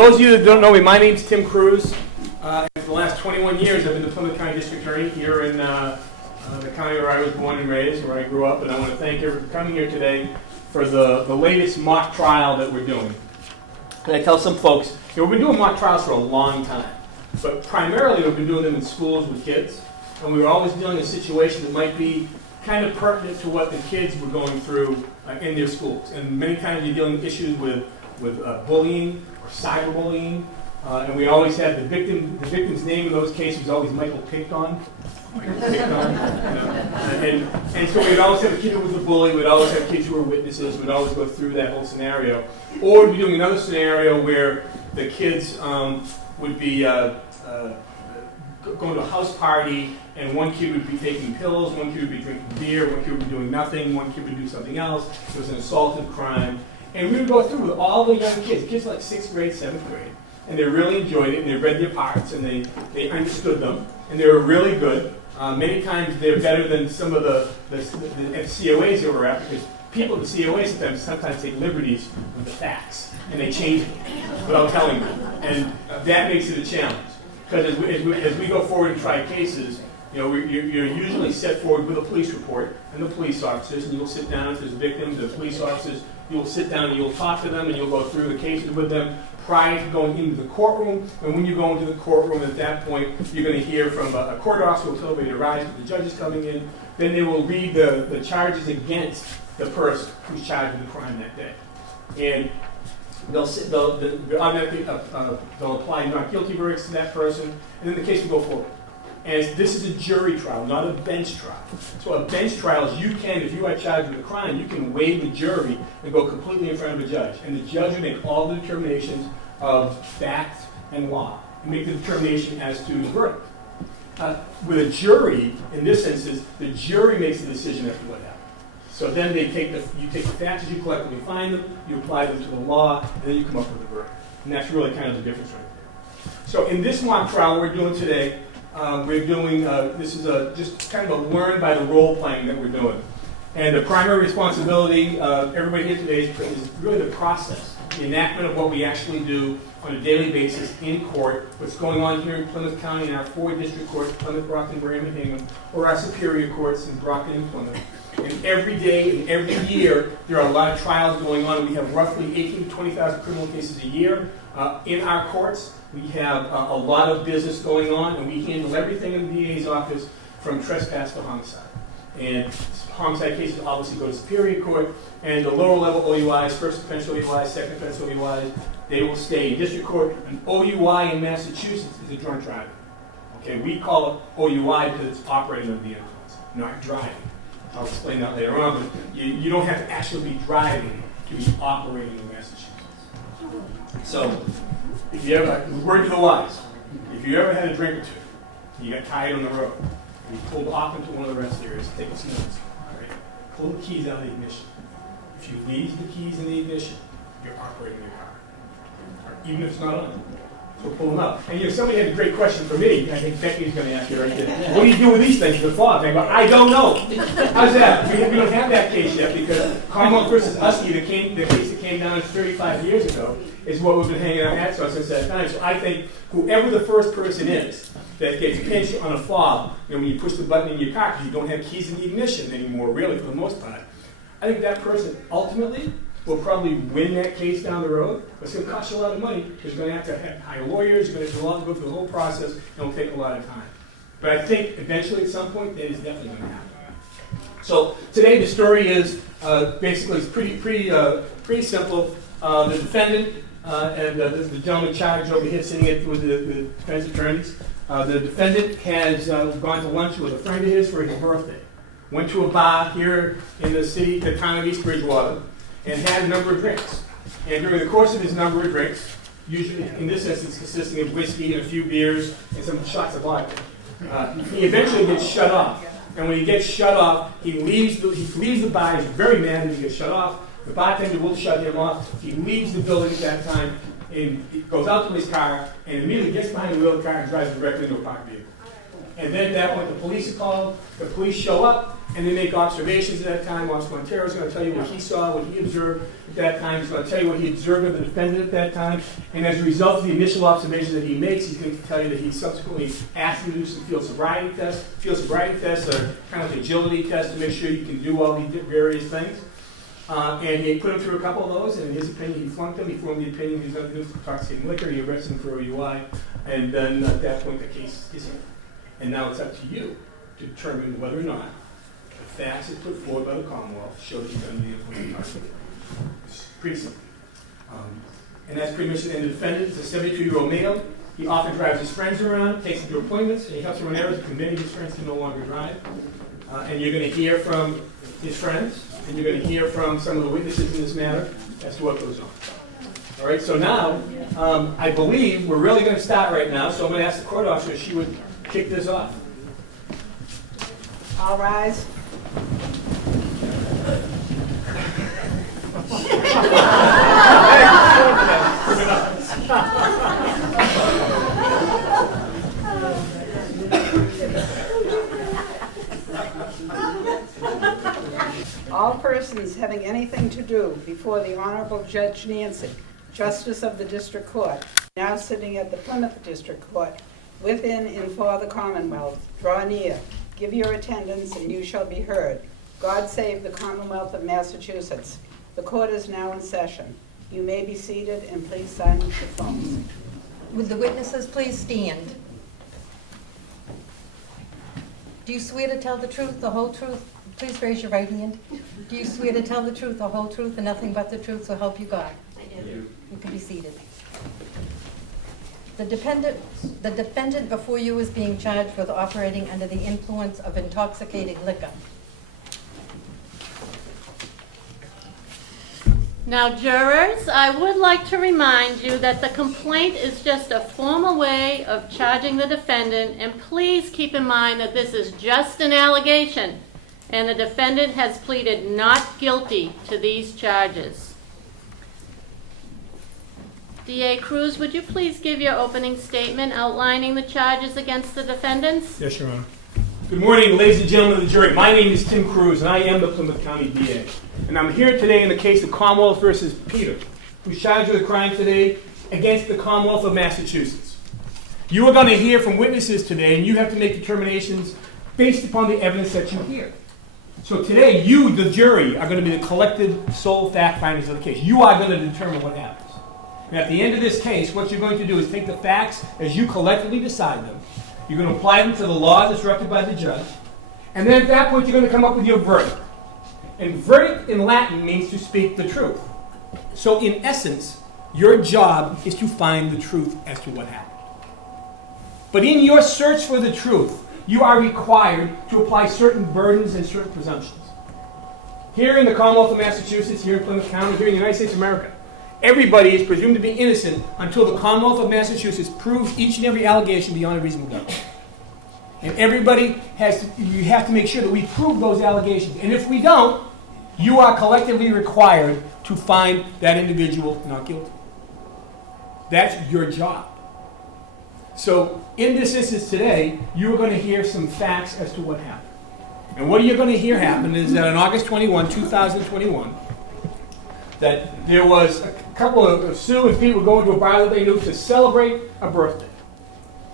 those of you that don't know me, my name's Tim Cruz. For the last 21 years, I've been the Plymouth County District Attorney here in the county where I was born and raised, where I grew up, and I want to thank you for coming here today for the latest mock trial that we're doing. And I tell some folks, we've been doing mock trials for a long time, but primarily we've been doing them in schools with kids, and we were always dealing in situations that might be kind of pertinent to what the kids were going through in their schools. And many times you're dealing with issues with bullying or cyberbullying, and we always had the victim's name in those cases was always Michael picked on. And so we'd always have a kid who was a bully, we'd always have kids who were witnesses, we'd always go through that whole scenario. Or we'd be doing another scenario where the kids would be going to a house party, and one kid would be taking pills, one kid would be drinking beer, one kid would be doing nothing, one kid would do something else. It was an assaultive crime. And we would go through with all the young kids like 6th grade, 7th grade, and they really enjoyed it, and they read their parts, and they understood them, and they were really good. Many times they're better than some of the COAs that we're at, because people at the COAs sometimes take liberties with the facts, and they change it without telling them. And that makes it a challenge. Because as we go forward and try cases, you're usually set forward with a police report and the police officers, and you'll sit down if there's victims, the police officers, you'll sit down and you'll talk to them, and you'll go through the cases with them prior to going into the courtroom. And when you go into the courtroom, at that point, you're going to hear from a court officer who will tell everybody to rise with the judges coming in. Then they will read the charges against the person who's charged with the crime that day. And they'll apply not guilty verdicts to that person, and then the case will go forward. And this is a jury trial, not a bench trial. So a bench trial is if you are charged with a crime, you can waive the jury and go completely in front of a judge. And the judge will make all the determinations of fact and law, and make the determination as to the verdict. With a jury, in this instance, the jury makes the decision as to what happened. So then you take the facts as you collectively find them, you apply them to the law, and then you come up with a verdict. And that's really kind of the difference right there. So in this mock trial we're doing today, this is just kind of a learn by the role playing that we're doing. And the primary responsibility of everybody here today is really the process, the enactment of what we actually do on a daily basis in court, what's going on here in Plymouth County in our 4 district courts, Plymouth, Brockton, Wareham, and Hingham, or our superior courts in Brockton and Plymouth. And every day and every year, there are a lot of trials going on. We have roughly 18,000 to 20,000 criminal cases a year in our courts. We have a lot of business going on, and we handle everything in the DA's office from trespass to homicide. And homicide cases obviously go to Superior Court, and the lower level OUIs, first offense OUIs, second offense OUIs, they will stay in district court. An OUI in Massachusetts is a drunk driving. Okay, we call it OUI because it's operating under the influence, not driving. I'll explain that later on, but you don't have to actually be driving to be operating in Massachusetts. So, if you ever, word to the wise, if you ever had a drink or two, you got tired on the road, and you pulled off into one of the rest areas, take a snooze, right? Pull the keys out of the ignition. If you leave the keys in the ignition, you're operating your car, even if it's not on. So pull them out. And somebody had a great question for me. I think Becky's going to ask you right there. What do you do with these things in the fog? I go, I don't know. How's that? We don't have that case yet because Commonwealth versus Husky, the case that came down 35 years ago, is what we've been hanging our hats on since that time. So I think whoever the first person is that gets pinched on a fob, when you push the button in your car because you don't have keys in the ignition anymore, really, for the most part, I think that person ultimately will probably win that case down the road, but it's going to cost you a lot of money because you're going to have to hire lawyers, you're going to have to go through the whole process, and it'll take a lot of time. But I think eventually at some point that is definitely going to happen. So today the story is basically it's pretty simple. The defendant and the gentleman charged over here sitting with the defense attorneys. The defendant has gone to lunch with a friend of his for his birthday. Went to a bar here in the town of East Bridgewater, and had a number of drinks. And during the course of his number of drinks, usually in this instance consisting of whiskey and a few beers and some shots of vodka, he eventually gets shut off. And when he gets shut off, he leaves the bar. He's very mad that he gets shut off. The bartender will shut him off. He leaves the building at that time and goes out to his car and immediately gets behind the wheel of the car and drives directly into a parked vehicle. And then at that point, the police are called, the police show up, and they make observations at that time. Officer Montero is going to tell you what he saw, what he observed at that time. He's going to tell you what he observed of the defendant at that time. And as a result of the initial observations that he makes, he's going to tell you that he subsequently asked you to do some field sobriety tests. Field sobriety tests are kind of like agility tests to make sure you can do all these various things. And he put him through a couple of those, and in his opinion, he flunked him. He formed the opinion he was going to do intoxicating liquor. He arrested him for OUI. And then at that point, the case is in. And now it's up to you to determine whether or not the facts that put forward by the Commonwealth show that he's under the influence of intoxicating. It's pretty simple. And that's pretty much the end of the defendant. It's a 72-year-old male. He often drives his friends around, takes them to appointments, and he helps them run errands, convincing his friends to no longer drive. And you're going to hear from his friends, and you're going to hear from some of the witnesses in this matter as to what goes on. All right, so now, I believe we're really going to start right now, so I'm going to ask the court officer if she would kick this off. All rise. All persons having anything to do before the Honorable Judge Nancy, Justice of the District Court, now sitting at the Plymouth District Court, within and for the Commonwealth, draw near, give your attendance, and you shall be heard. God save the Commonwealth of Massachusetts. The court is now in session. You may be seated, and please silence your phones. Would the witnesses please stand? Do you swear to tell the truth, the whole truth? Please raise your right hand. Do you swear to tell the truth, the whole truth, and nothing but the truth, so help you God? I do. You can be seated. The defendant before you is being charged with operating under the influence of intoxicating liquor. Now, jurors, I would like to remind you that the complaint is just a formal way of charging the defendant, and please keep in mind that this is just an allegation, and the defendant has pleaded not guilty to these charges. DA Cruz, would you please give your opening statement outlining the charges against the defendants? Yes, Your Honor. Good morning, ladies and gentlemen of the jury. My name is Tim Cruz, and I am the Plymouth County DA. And I'm here today in the case of Commonwealth versus Peter, who's charged with a crime today against the Commonwealth of Massachusetts. You are going to hear from witnesses today, and you have to make determinations based upon the evidence that you hear. So today, you, the jury, are going to be the collective sole fact finders of the case. You are going to determine what happens. And at the end of this case, what you're going to do is take the facts as you collectively decide them. You're going to apply them to the law that's directed by the judge. And then at that point, you're going to come up with your verdict. And verdict in Latin means to speak the truth. So in essence, your job is to find the truth as to what happened. But in your search for the truth, you are required to apply certain burdens and certain presumptions. Here in the Commonwealth of Massachusetts, here in Plymouth County, here in the United States of America, everybody is presumed to be innocent until the Commonwealth of Massachusetts proves each and every allegation beyond a reasonable doubt. And everybody you have to make sure that we prove those allegations. And if we don't, you are collectively required to find that individual not guilty. That's your job. So in this instance today, you are going to hear some facts as to what happened. And what you're going to hear happen is that on August 21, 2021, that there was a couple of Sue and Pete were going to a bar that they knew to celebrate a birthday.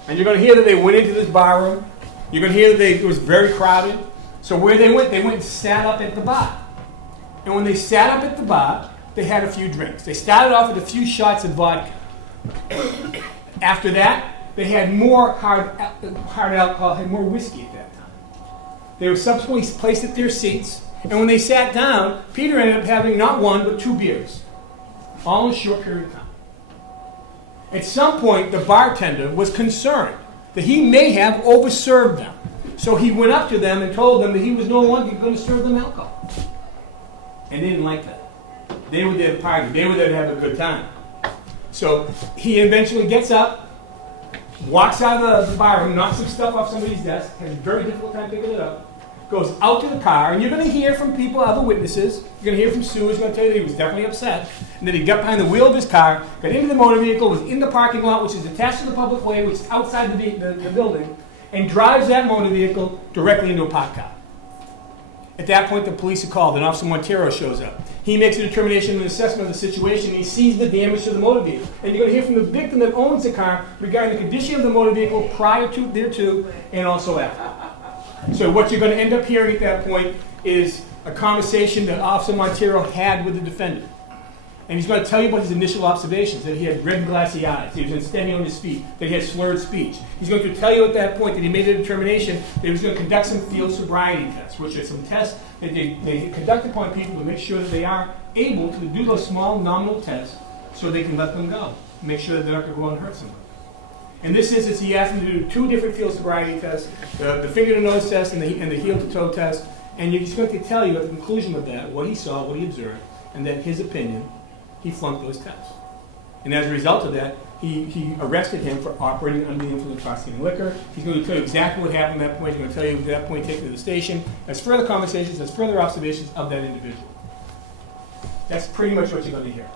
And you're going to hear that they went into this bar room. You're going to hear that it was very crowded. So where they went and sat up at the bar. And when they sat up at the bar, they had a few drinks. They started off with a few shots of vodka. After that, they had more hard alcohol, had more whiskey at that time. They were subsequently placed at their seats. And when they sat down, Peter ended up having not one, but 2 beers. All in a short period of time. At some point, the bartender was concerned that he may have overserved them. So he went up to them and told them that he was no longer going to serve them alcohol. And they didn't like that. They were there to party. They were there to have a good time. So he eventually gets up, walks out of the bar room, knocks some stuff off somebody's desk, has a very difficult time picking it up, goes out to the car, and you're going to hear from people, other witnesses. You're going to hear from Sue, who's going to tell you that he was definitely upset, and that he got behind the wheel of his car, got into the motor vehicle, was in the parking lot, which is attached to the public way, which is outside the building, and drives that motor vehicle directly into a parked car. At that point, the police are called, and Officer Montero shows up. He makes a determination and assessment of the situation, and he sees the damage to the motor vehicle. And you're going to hear from the victim that owns the car regarding the condition of the motor vehicle prior to, thereto, and also after. So what you're going to end up hearing at that point is a conversation that Officer Montero had with the defendant. And he's going to tell you about his initial observations, that he had red and glassy eyes, he was unsteady on his feet, that he had slurred speech. He's going to tell you at that point that he made a determination that he was going to conduct some field sobriety tests, which are some tests that they conduct upon people to make sure that they are able to do those small nominal tests so they can let them go, make sure that they're not going to go out and hurt someone. In this instance, he asked him to do 2 different field sobriety tests, the finger-to-nose test and the heel-to-toe test, and he's going to tell you at the conclusion of that what he saw, what he observed, and that his opinion, he flunked those tests. And as a result of that, he arrested him for operating under the influence of intoxicating liquor. He's going to tell you exactly what happened at that point. He's going to tell you at that point, take you to the station. As further conversations, as further observations of that individual. That's pretty much what you're going to hear.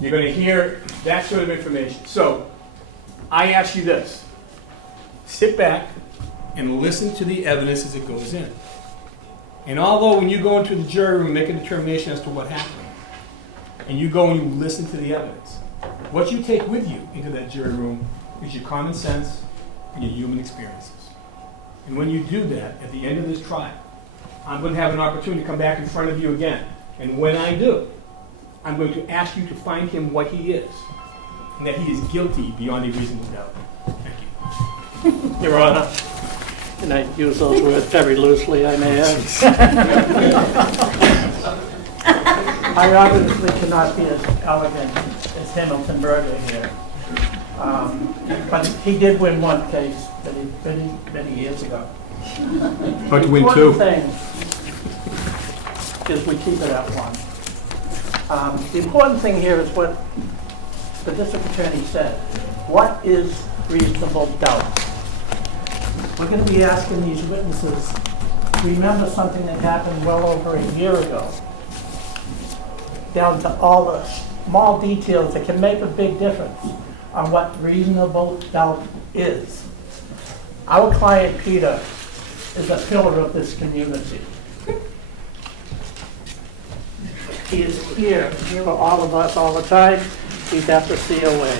You're going to hear that sort of information. So, I ask you this. Sit back and listen to the evidence as it goes in. And although when you go into the jury room and make a determination as to what happened, and you go and you listen to the evidence, what you take with you into that jury room is your common sense and your human experiences. And when you do that, at the end of this trial, I'm going to have an opportunity to come back in front of you again. And when I do, I'm going to ask you to find him what he is, and that he is guilty beyond a reasonable doubt. Thank you. Your Honor, and I use those words very loosely, I may add. I obviously cannot be as elegant as Hamilton Berger here. But he did win one case many years ago. But to win 2. The important thing is we keep it at 1. The important thing here is what the district attorney said. What is reasonable doubt? We're going to be asking these witnesses to remember something that happened well over a year ago, down to all the small details that can make a big difference on what reasonable doubt is. Our client, Peter, is a pillar of this community. He is here for all of us all the time. He's at the COA.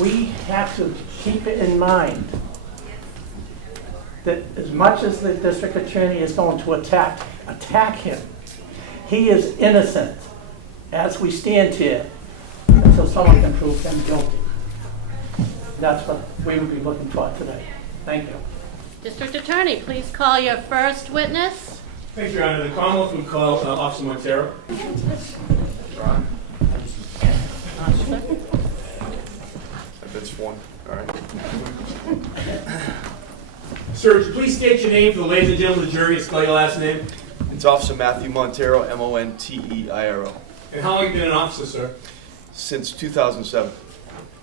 We have to keep it in mind that as much as the district attorney is going to attack him, he is innocent as we stand here until someone can prove him guilty. That's what we will be looking for today. Thank you. District Attorney, please call your first witness. Thank you, Your Honor. The Commonwealth would call Officer Montero. That's 1. All right. Sir, would you please state your name for the ladies and gentlemen of the jury and spell your last name? It's Officer Matthew Montero, Monteiro. And how long have you been an officer, sir? Since 2007.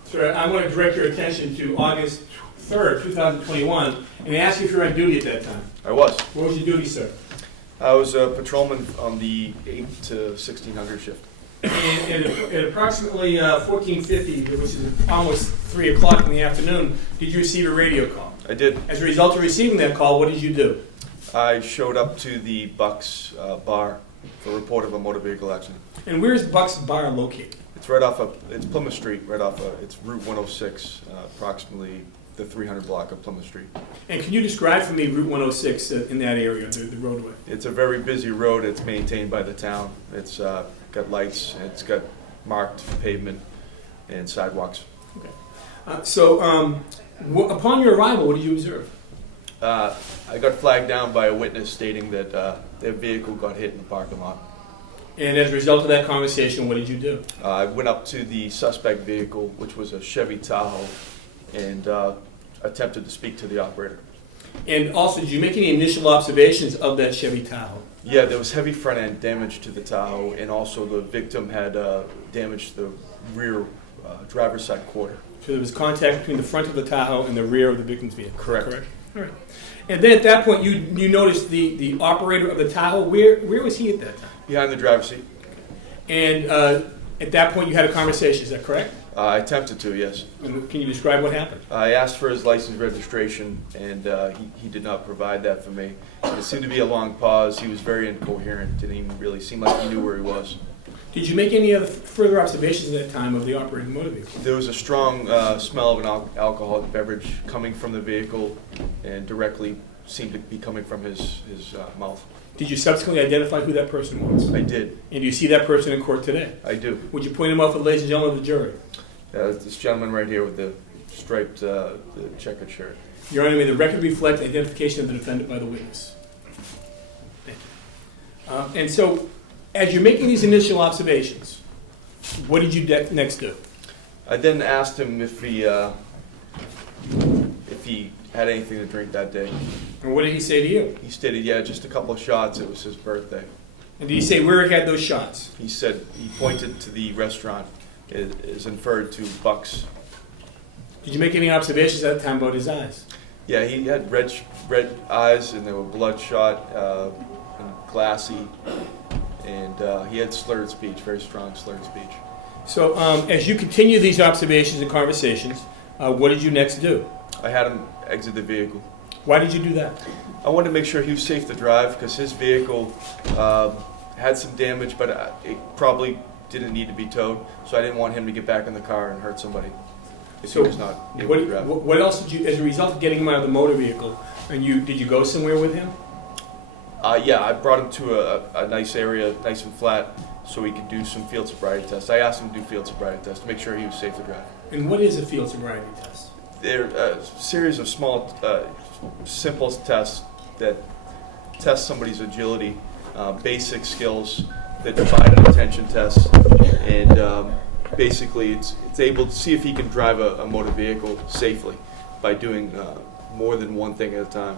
Sir, I want to direct your attention to August 3rd, 2021, and ask you if you were on duty at that time. I was. What was your duty, sir? I was a patrolman on the 8 to 1600 shift. And at approximately 14:50, which is almost 3 o'clock in the afternoon, did you receive a radio call? I did. As a result of receiving that call, what did you do? I showed up to the Bucks bar for a report of a motor vehicle accident. And where is Buck's Bar located? It's right off of, it's Plymouth Street, right off of, it's Route 106, approximately the 300 block of Plymouth Street. And can you describe for me Route 106 in that area, the roadway? It's a very busy road. It's maintained by the town. It's got lights, it's got marked pavement and sidewalks. Okay. Upon your arrival, what did you observe? I got flagged down by a witness stating that their vehicle got hit in the parking lot. And as a result of that conversation, what did you do? I went up to the suspect vehicle, which was a Chevy Tahoe, and attempted to speak to the operator. And also, did you make any initial observations of that Chevy Tahoe? Yeah, there was heavy front end damage to the Tahoe, and also the victim had damaged the rear driver's side quarter. So there was contact between the front of the Tahoe and the rear of the victim's vehicle? Correct. All right. And then at that point, you noticed the operator of the Tahoe. Where was he at that time? Behind the driver's seat. And at that point, you had a conversation. Is that correct? I attempted to, yes. And can you describe what happened? I asked for his license registration, and he did not provide that for me. It seemed to be a long pause. He was very incoherent. Didn't even really seem like he knew where he was. Did you make any other further observations at that time of the operating motor vehicle? There was a strong smell of an alcoholic beverage coming from the vehicle and directly seemed to be coming from his mouth. Did you subsequently identify who that person was? I did. And do you see that person in court today? I do. Would you point him out for the ladies and gentlemen of the jury? This gentleman right here with the striped the checkered shirt. Your Honor, may the record reflect identification of the defendant by the witness. Thank you. And so, as you're making these initial observations, what did you next do? I then asked him if he had anything to drink that day. And what did he say to you? He stated, yeah, just a couple of shots. It was his birthday. And did he say where he had those shots? He said he pointed to the restaurant. It is inferred to Buck's. Did you make any observations at that time about his eyes? Yeah, he had red eyes, and they were bloodshot and glassy, and he had slurred speech, very strong slurred speech. So as you continue these observations and conversations, what did you next do? I had him exit the vehicle. Why did you do that? I wanted to make sure he was safe to drive because his vehicle had some damage, but it probably didn't need to be towed, so I didn't want him to get back in the car and hurt somebody if he was not able to drive. What else did you, as a result of getting him out of the motor vehicle, and did you go somewhere with him? Yeah, I brought him to a nice area, nice and flat, so he could do some field sobriety tests. I asked him to do field sobriety tests to make sure he was safe to drive. And what is a field sobriety test? They're a series of small, simple tests that test somebody's agility, basic skills, that divided attention tests, and basically it's able to see if he can drive a motor vehicle safely by doing more than one thing at a time.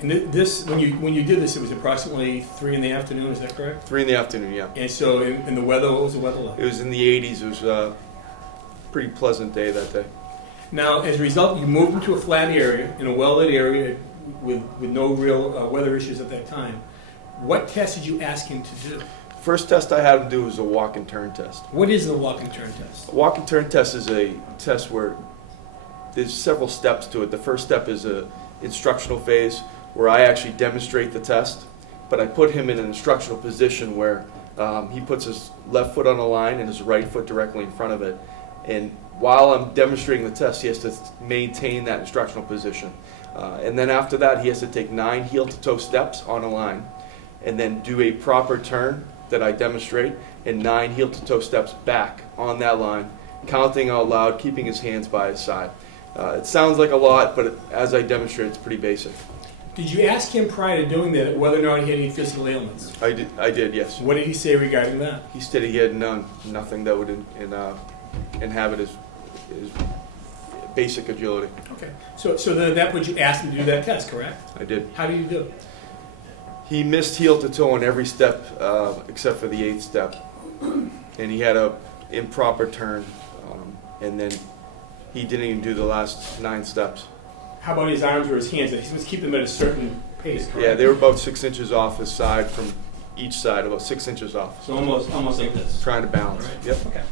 And this, when you did this, it was approximately 3 in the afternoon. Is that correct? 3 in the afternoon, yeah. And so, in the weather, what was the weather like? It was in the 80s. It was a pretty pleasant day that day. Now, as a result, you moved into a flat area, in a well-lit area, with no real weather issues at that time. What test did you ask him to do? First test I had him do was a walk and turn test. What is the walk and turn test? A walk and turn test is a test where there's several steps to it. The first step is a instructional phase where I actually demonstrate the test, but I put him in an instructional position where he puts his left foot on a line and his right foot directly in front of it. And while I'm demonstrating the test, he has to maintain that instructional position. And then after that, he has to take 9 heel-to-toe steps on a line and then do a proper turn that I demonstrate and 9 heel-to-toe steps back on that line, counting out loud, keeping his hands by his side. It sounds like a lot, but as I demonstrate, it's pretty basic. Did you ask him prior to doing that whether or not he had any physical ailments? I did, yes. What did he say regarding that? He stated he had nothing that would inhabit his basic agility. Okay. So then that put you asked him to do that test, correct? I did. How did you do it? He missed heel to toe on every step except for the 8th step, and he had a improper turn, and then he didn't even do the last 9 steps. How about his arms or his hands? He was keeping them at a certain pace, correct? Yeah, they were about 6 inches off his side from each side, about 6 inches off. So almost like this. Trying to balance. Right. Yep. Okay.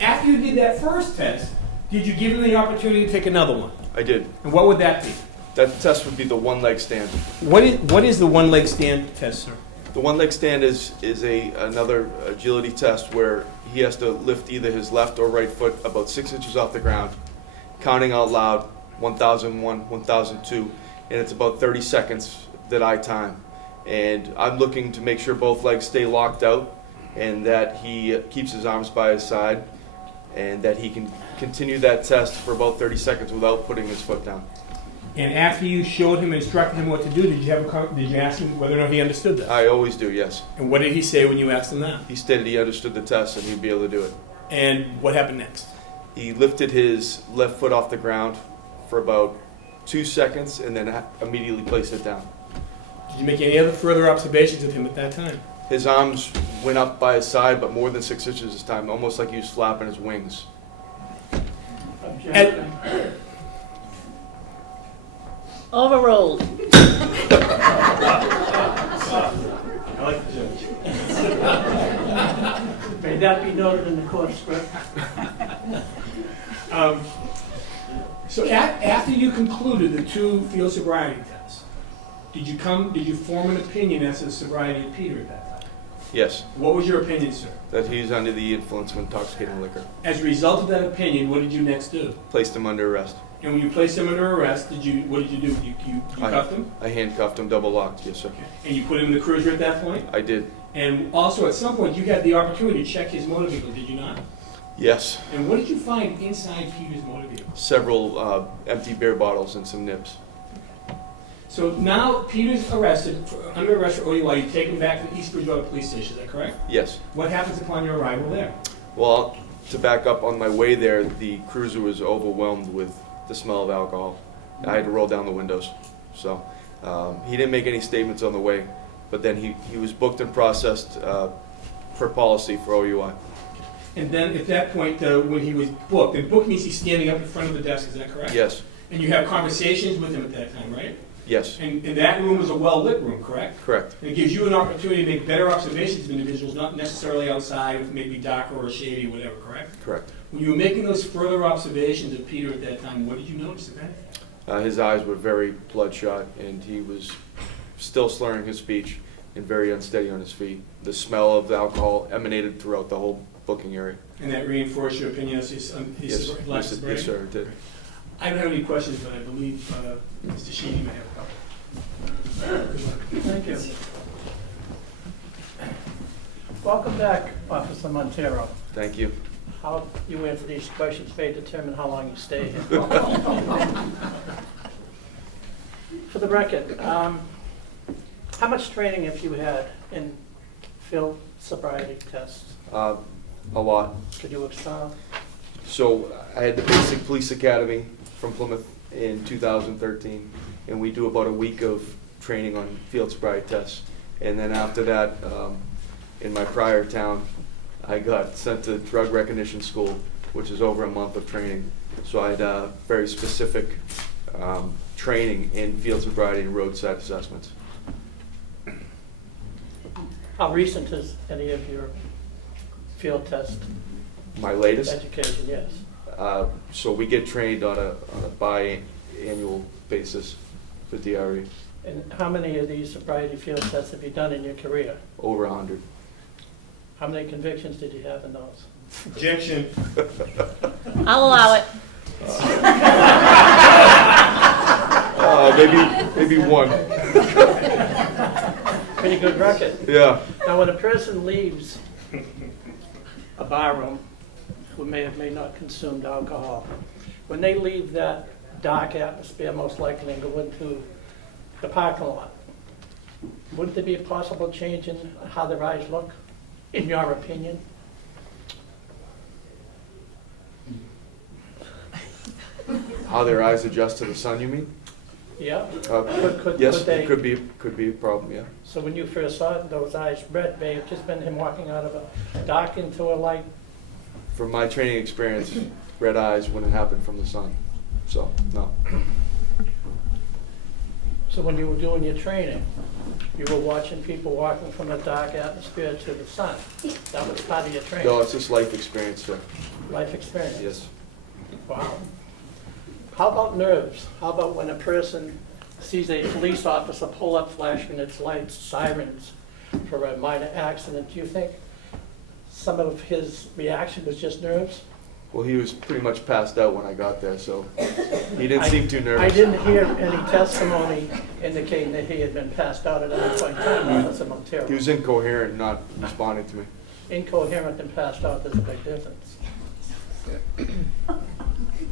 After you did that first test, did you give him the opportunity to take another one? I did. And what would that be? That test would be the one-leg stand. What is the one-leg stand test, sir? The one-leg stand is another agility test where he has to lift either his left or right foot about 6 inches off the ground, counting out loud, 1001, 1002, and it's about 30 seconds that I time. And I'm looking to make sure both legs stay locked out and that he keeps his arms by his side and that he can continue that test for about 30 seconds without putting his foot down. And after you showed him, instructed him what to do, did you ask him whether or not he understood that? I always do, yes. And what did he say when you asked him that? He stated he understood the test and he'd be able to do it. And what happened next? He lifted his left foot off the ground for about 2 seconds and then immediately placed it down. Did you make any other further observations of him at that time? His arms went up by his side, but more than 6 inches this time, almost like he was flapping his wings. Overruled. I like the judge. May that be noted in the court script. So after you concluded the 2 field sobriety tests, did you form an opinion as to the sobriety of Peter at that time? Yes, What was your opinion, sir? that he's under the influence of intoxicating liquor. As a result of that opinion, what did you next do? Placed him under arrest. And when you placed him under arrest, what did you do? You cuffed him? I handcuffed him, double locked, yes, sir. And you put him in the cruiser at that point? I did. And also, at some point, you had the opportunity to check his motor vehicle, did you not? Yes. And what did you find inside Peter's motor vehicle? Several empty beer bottles and some nips. So now Peter's under arrest for OUI. You take him back to the East Bridgewater Police Station, is that correct? Yes. What happens upon your arrival there? Well, to back up, on my way there, the cruiser was overwhelmed with the smell of alcohol. I had to roll down the windows. So he didn't make any statements on the way, but then he was booked and processed per policy for OUI. And then at that point, when he was booked, and booked means he's standing up in front of the desk, is that correct? Yes. And you have conversations with him at that time, right? Yes. And that room is a well-lit room, correct? Correct. And it gives you an opportunity to make better observations of individuals, not necessarily outside, if maybe darker or shady or whatever, correct? Correct. When you were making those further observations of Peter at that time, what did you notice, if anything? His eyes were very bloodshot, and he was still slurring his speech and very unsteady on his feet. The smell of the alcohol emanated throughout the whole booking area. And that reinforced your opinion as his Yes, sir, it did. I don't have any questions, but I believe Mr. Sheedy may have a couple. Good luck. Thank you. Welcome back, Officer Montero. Thank you. How you answer these questions may determine how long you stay here. For the record, how much training have you had in field sobriety tests? A lot. Could you expound? So I had the basic police academy from Plymouth in 2013, and we do about a week of training on field sobriety tests. And then after that, in my prior town, I got sent to drug recognition school, which is over a month of training. So I had very specific training in field sobriety and roadside assessments. How recent is any of your field test My latest, education? Yes. so we get trained on a biannual basis for DRE, And how many of these sobriety field tests have you done in your career? over 100. How many convictions did you have in those? Objection. I'll allow it. Maybe one. Pretty good record. Yeah. Now, when a person leaves a bar room who may have not consumed alcohol, when they leave that dark atmosphere, most likely, and go into the parking lot, wouldn't there be a possible change in how their eyes look, in your opinion? How their eyes adjust to the sun, you mean? Yeah? Yes, could they- it could be a problem, yeah. So when you first saw it, those eyes red, may have just been him walking out of a dark into a light? From my training experience, red eyes wouldn't happen from the sun, so, no. So when you were doing your training, you were watching people walking from a dark atmosphere to the sun. That was part of your training, No, it's just life experience, sir. life experience. Yes. Wow. How about nerves? How about when a person sees a police officer pull up flashing its lights, sirens for a minor accident? Do you think some of his reaction was just nerves? Well, he was pretty much passed out when I got there, so he didn't seem too nervous. I didn't hear any testimony indicating that he had been passed out at any point in time, Officer Montero. He was incoherent, not responding to me. Incoherent and passed out, there's a big difference.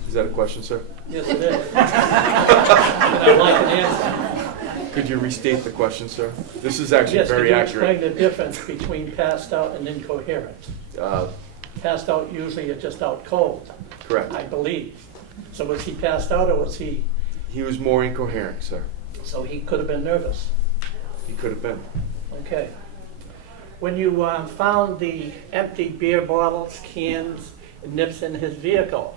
Is that a question, sir? Yes, it is. And I'd like an answer. Could you restate the question, sir? This is actually Yes, very could you accurate. explain the difference between passed out and incoherent? Uh, Passed out usually you're just out cold, Correct. I believe. So was he passed out or was he, He was more incoherent, sir. so he could have been nervous? He could have been. Okay. When you found the empty beer bottles, cans, and nips in his vehicle,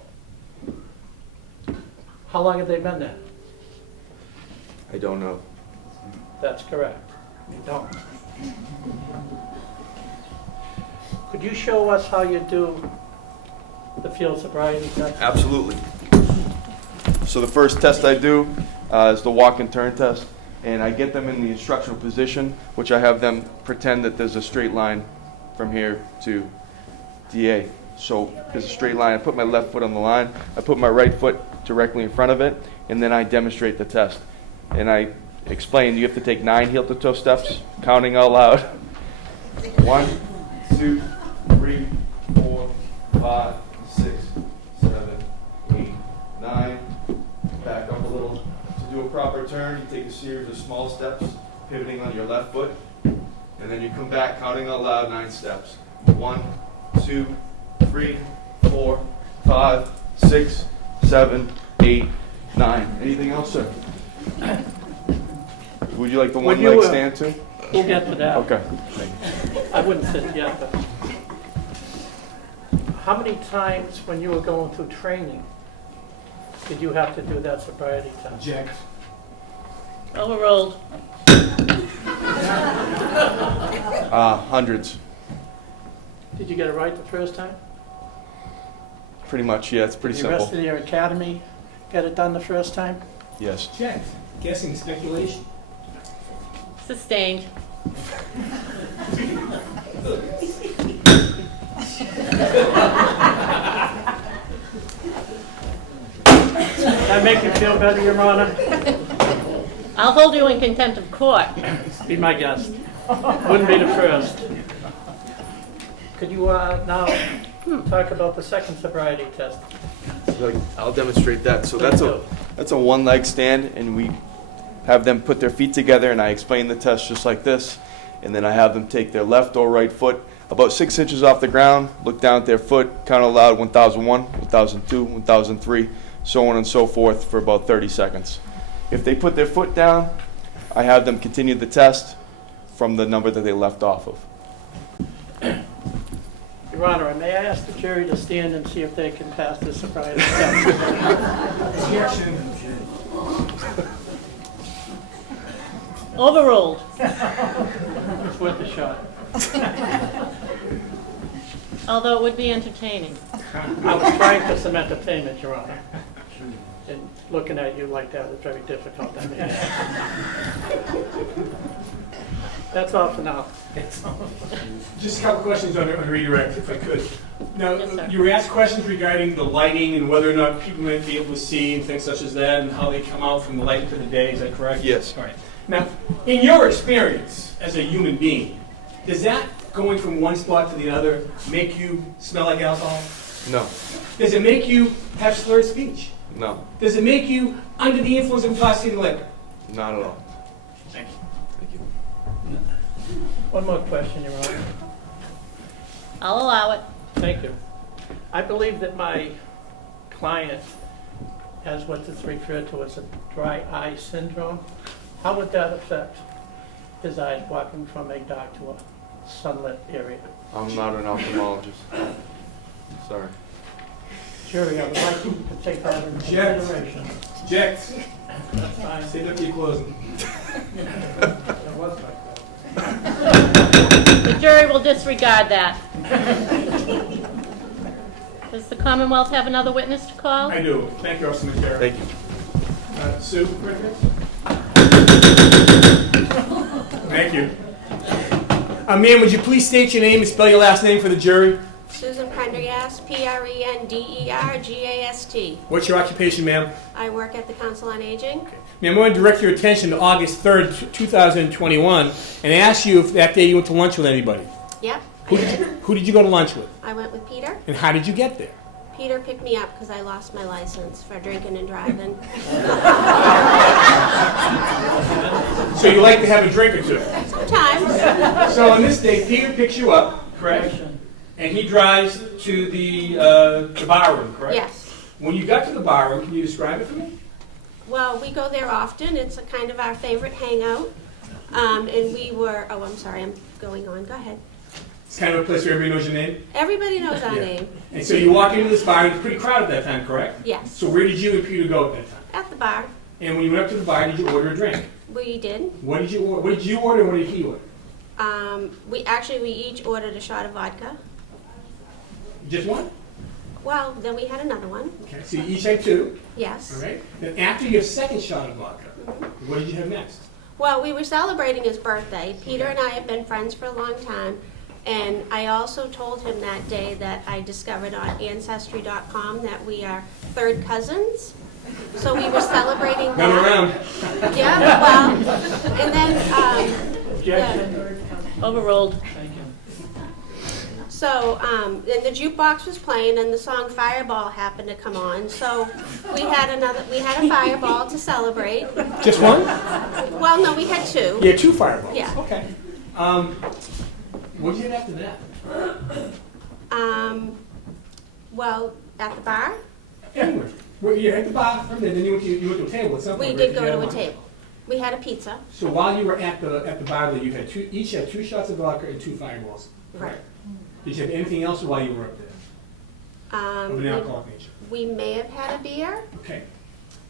how long have they been there? I don't know. That's correct. You don't. Could you show us how you do the field sobriety test? Absolutely. So the first test I do is the walk and turn test, and I get them in the instructional position, which I have them pretend that there's a straight line from here to DA. So there's a straight line. I put my left foot on the line. I put my right foot directly in front of it, and then I demonstrate the test. And I explain you have to take 9 heel-to-toe steps, counting out loud. 1, 2, 3, 4, 5, 6, 7, 8, 9. Back up a little. To do a proper turn, you take a series of small steps, pivoting on your left foot, and then you come back, counting out loud 9 steps. 1, 2, 3, 4, 5, 6, 7, 8, 9. Anything else, sir? Would you like the one leg stand too? We'll get to that. Okay. I wouldn't sit yet, but how many times when you were going through training did you have to do that sobriety test? Object. Overruled. Hundreds. Did you get it right the first time? Pretty much, yeah. It's pretty Did the rest simple. of your academy get it done the first time? Yes. Object. Guessing, speculation. Sustained. That make you feel better, Your Honor? I'll hold you in contempt of court. Be my guest. Wouldn't be the first. Could you now talk about the second sobriety test? I'll demonstrate that. So Please that's a one leg stand, and we have them put their feet together, and I explain the test just like this. And then I have them take their left or right foot about 6 inches off the ground, look down at their foot, count aloud 1001, 1002, 1003, so on and so forth for about 30 seconds. If they put their foot down, I have them continue the test from the number that they left off of. Your Honor, may I ask the jury to stand and see if they can pass this sobriety test? Objection. Overruled. It's worth a shot. Although it would be entertaining. I was trying for some entertainment, Your Honor. And looking at you like that is very difficult. I mean, that's all for now. Just a couple questions on redirect, if I could. Now, Yes, sir. you were asked questions regarding the lighting and whether or not people might be able to see and things such as that, and how they come out from the light into the day. Is that correct? Yes. All right. Now, in your experience as a human being, does that going from one spot to the other make you smell like alcohol? No. Does it make you have slurred speech? No. Does it make you under the influence of intoxicating liquor? Not at all. Thank you. Thank you. One more question, Your Honor. I'll allow it. Thank you. I believe that my client has what is referred to as a dry eye syndrome. How would that affect his eyes walking from a dark to a sunlit area? I'm not an ophthalmologist. Sorry. Jury, I would like you to take that into Object. consideration. Object. That's fine. Stand up to your closing. It was like that. The jury will disregard that. Does the Commonwealth have another witness to call? I do. Thank you, Officer McCarron. Thank you. Sue, Ricketts? Thank you. Ma'am, would you please state your name and spell your last name for the jury? Susan Prendergast, Prendergast. What's your occupation, ma'am? I work at the Council on Aging. Ma'am, I want to direct your attention to August 3rd, 2021, and ask you if that day you went to lunch with anybody. Yep, Who did you go to lunch with? I went with Peter. And how did you get there? Peter picked me up because I lost my license for drinking and driving. So you like to have a drink or two. Sometimes. So on this day, Peter picks you up, correct? And he drives to the bar room, correct? Yes. When you got to the bar room, can you describe it for me? Well, we go there often. It's a kind of our favorite hangout. And we were, oh, I'm sorry, I'm going on. Go ahead. It's kind of a place where everybody knows your name. Everybody knows our name. And so you walk into this bar, and it's pretty crowded at that time, correct? Yes. So where did you and Peter go at that time? At the bar, And when you went up to the bar, did you order a drink? we did. What did you order? What did you order and what did he order? We each ordered a shot of vodka. Just one? Well, then we had another one, Okay, so you each had 2, yes. all right? Then after your second shot of vodka, what did you have next? Well, we were celebrating his birthday. Peter and I have been friends for a long time. And I also told him that day that I discovered on Ancestry.com that we are third cousins. So we were celebrating Run that. around. Yeah, well, and then, Objection. Overruled. Thank you. so, then the jukebox was playing and the song Fireball happened to come on. So we had a fireball to celebrate. Just one? Well, no, we had 2. Yeah, 2 fireballs. Yeah. Okay. What did you have after that? Well, at the bar, Anyway, well, you had the bar, and then you went to a table at some we point. did right? go You had to a one. table. We had a pizza. So while you were at the bar, there, you had each had 2 shots of vodka and 2 fireballs. Right. Did you have anything else while you were up there of an alcoholic nature? We may have had a beer. Okay.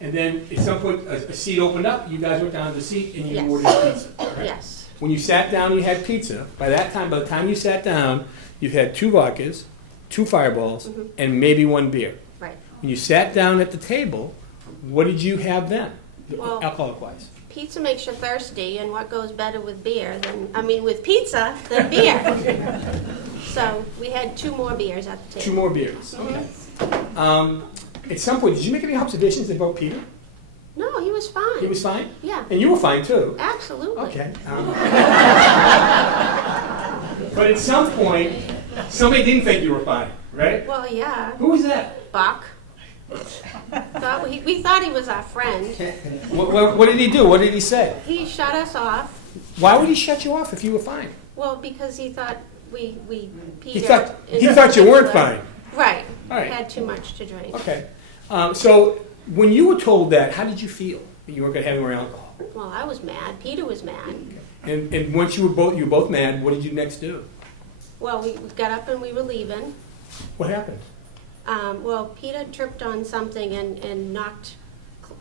And then at some point, a seat opened up. You guys went down to the seat and you Yes. ordered pizza. Correct? Yes. When you sat down, you had pizza. By the time you sat down, you've had 2 vodkas, 2 fireballs, Mhm. and maybe 1 beer. Right. When you sat down at the table, what did you have then, Well- alcoholic-wise? Pizza makes you thirsty, and what goes better with with pizza than beer? So we had 2 more beers at the 2 table. more beers. Okay. At some point, did you make any observations about Peter? No, he was fine. He was fine? Yeah, And you were fine too? absolutely. Okay. But at some point, somebody didn't think you were fine, right? Well, yeah, Who was that? Buck. We thought he was our friend. What did he do? What did he say? He shut us off. Why would he shut you off if you were fine? Well, because he thought we He Peter. thought in you weren't particular- fine. Right. All right. Had too much to drink. Okay. So when you were told that, how did you feel that you weren't going to have any more alcohol? Well, I was mad. Peter was mad. And once you were both mad, what did you next do? Well, we got up and we were leaving. What happened? Well, Peter tripped on something and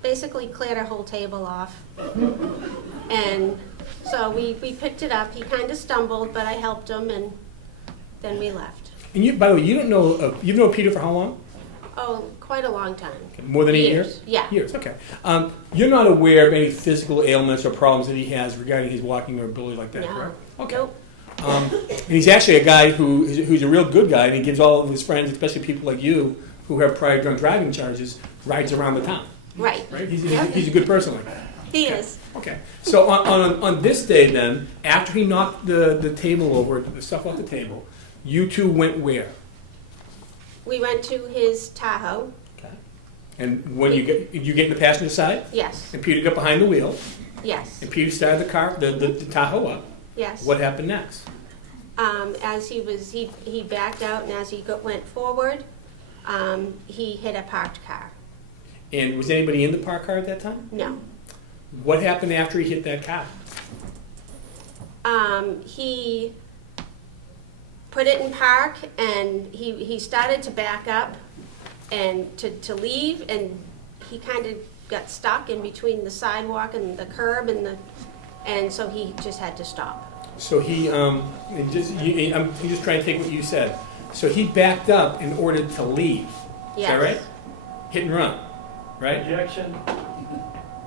basically cleared our whole table off. And so we picked it up. He kind of stumbled, but I helped him, and then we left. And you, by the way, you've known Peter for how long? Oh, quite a long time. More than 8 years? Yeah. Years, okay. You're not aware of any physical ailments or problems that he has regarding his walking or ability like that, No. correct? Okay. Nope. And he's actually a guy who's a real good guy, and he gives all of his friends, especially people like you, who have prior drunk driving charges, rides around the town, Right. right? He's a good person like that. He is. Okay. So on this day then, after he knocked the table over, the stuff off the table, you two went where? We went to his Tahoe. Okay. And when you get in the passenger side, Yes. and Peter got behind the wheel, Yes. and Peter started the Tahoe up. Yes. What happened next? As he backed out, and as he went forward, he hit a parked car. And was anybody in the parked car at that time? No. What happened after he hit that car? He put it in park, and he started to back up and to leave, and he kind of got stuck in between the sidewalk and the curb, and so he just had to stop. So I'm just trying to take what you said. So he backed up in order to leave. Is Yes. that right? Hit and run, right? Objection.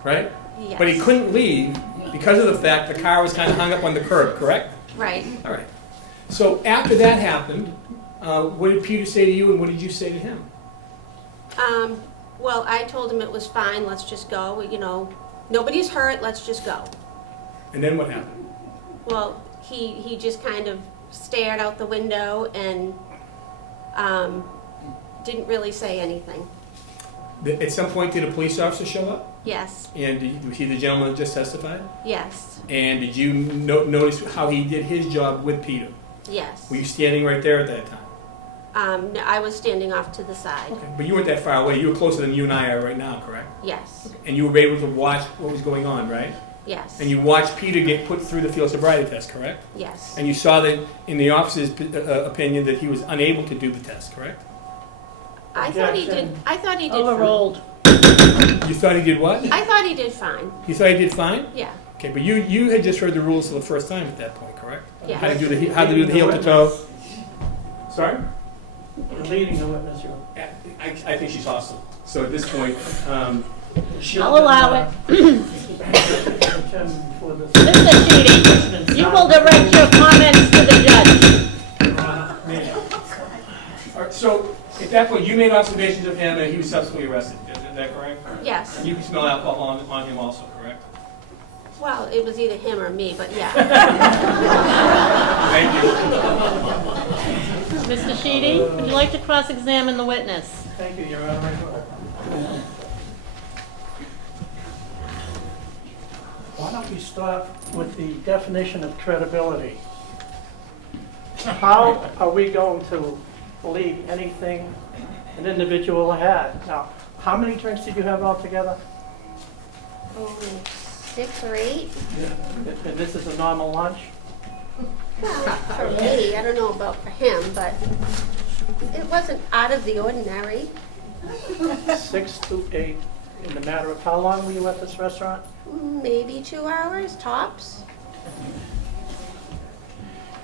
Right? Yes. But he couldn't leave because of the fact the car was kind of hung up on the curb, correct? Right. All right. So after that happened, what did Peter say to you, and what did you say to him? Well, I told him it was fine. Let's just go. Nobody's hurt. Let's just go. And then what happened? Well, he just kind of stared out the window and didn't really say anything. At some point, did a police officer show up? Yes. And was he the gentleman that just testified? Yes. And did you notice how he did his job with Peter? Yes. Were you standing right there at that time? No, I was standing off to the side. Okay. But you weren't that far away. You were closer than you and I are right now, correct? Yes. And you were able to watch what was going on, right? Yes. And you watched Peter get put through the field sobriety test, correct? Yes. And you saw that, in the officer's opinion, that he was unable to do the test, correct? I thought he did. I thought he did. Overruled. You thought he did what? I thought he did fine. You thought he did fine? Yeah. Okay, but you had just heard the rules for the first time at that point, correct? Yeah. How to do the heel to toe. Sorry? You're leading the witness. I think she's awesome. So at this point, she'll... I'll allow it. Chairman, before this. Mr. Sheedy, you will direct your comments to the judge. All right, so at that point, you made observations of him and he was subsequently arrested. Is that correct? Yes. And you can smell alcohol on him also, correct? Well, it was either him or me, but yeah. Thank you. Mr. Sheedy, would you like to cross-examine the witness? Thank you, Your Honor. Why don't we start with the definition of credibility? How are we going to believe anything an individual had? Now, how many drinks did you have altogether? Oh, 6 or 8? And this is a normal lunch? Well, for me, I don't know about for him, but it wasn't out of the ordinary. 6 to 8 in the matter of how long were you at this restaurant? Maybe 2 hours, tops.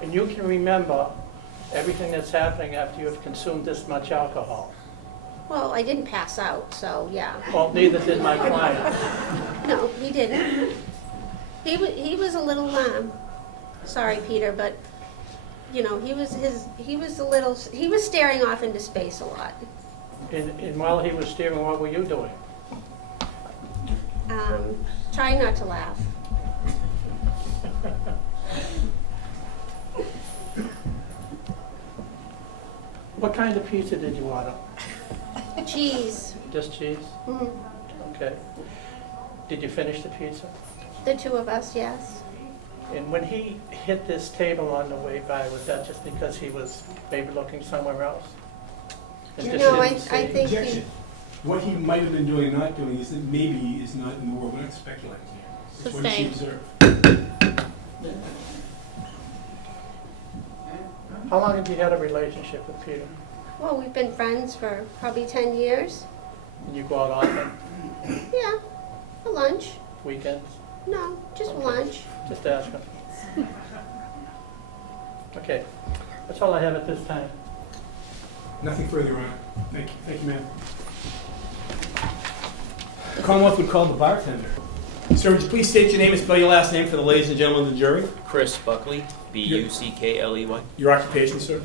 And you can remember everything that's happening after you have consumed this much alcohol. Well, I didn't pass out, so yeah. Well, neither did my client. No, he didn't. He was a little sorry, Peter, but you know, he was staring off into space a lot. And while he was steering, what were you doing? Trying not to laugh. What kind of pizza did you order? Cheese. Just cheese? Mhm. Okay. Did you finish the pizza? The 2 of us, yes. And when he hit this table on the way by, was that just because he was maybe looking somewhere else? And just No, didn't see? I think he, Objection. What he might have been doing or not doing is that maybe he is not in the world. We're not speculating here. It's what she Sustained. observed. How long have you had a relationship with Peter? well, we've been friends for probably 10 years. And you go out often, Yeah, for lunch. weekends? No, just Okay. lunch. Just asking. Okay, that's all I have at this time. Nothing further, Your Honor. Thank you, ma'am. The Commonwealth would call the bartender. Sir, would you please state your name and spell your last name for the ladies and gentlemen of the jury? Chris Buckley, Buckley, Your occupation, sir?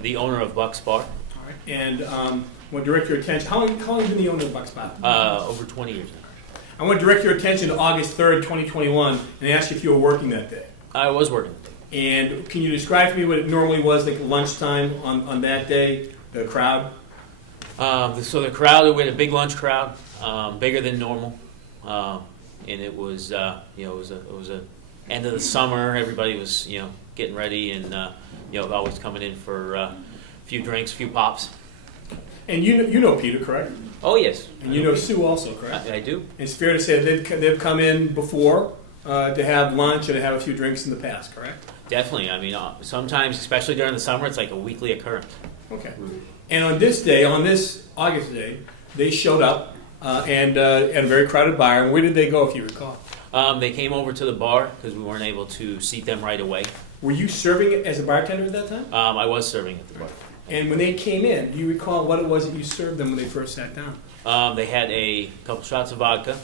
the owner of Buck's Bar, All right. And I want to direct your attention. How long have you been the owner of Buck's Bar? over 20 years now. I want to direct your attention to August 3rd, 2021, and ask you if you were working that day. I was working. And can you describe for me what it normally was, like lunchtime on that day, the crowd? So the crowd, we had a big lunch crowd, bigger than normal, and it was, it was a end of the summer. Everybody was, getting ready, and always coming in for a few drinks, a few pops. And you know Peter, correct? Oh yes, And you know Sue also, correct? I do. It's fair to say they've come in before to have lunch and to have a few drinks in the past, correct? Definitely. I mean, sometimes, especially during the summer, it's like a weekly occurrence. Okay. And on this day, on this August day, they showed up and at a very crowded bar. And where did they go, if you recall? They came over to the bar because we weren't able to seat them right away. Were you serving as a bartender at that time? I was serving at the bar. And when they came in, do you recall what it was that you served them when they first sat down? They had a couple shots of vodka,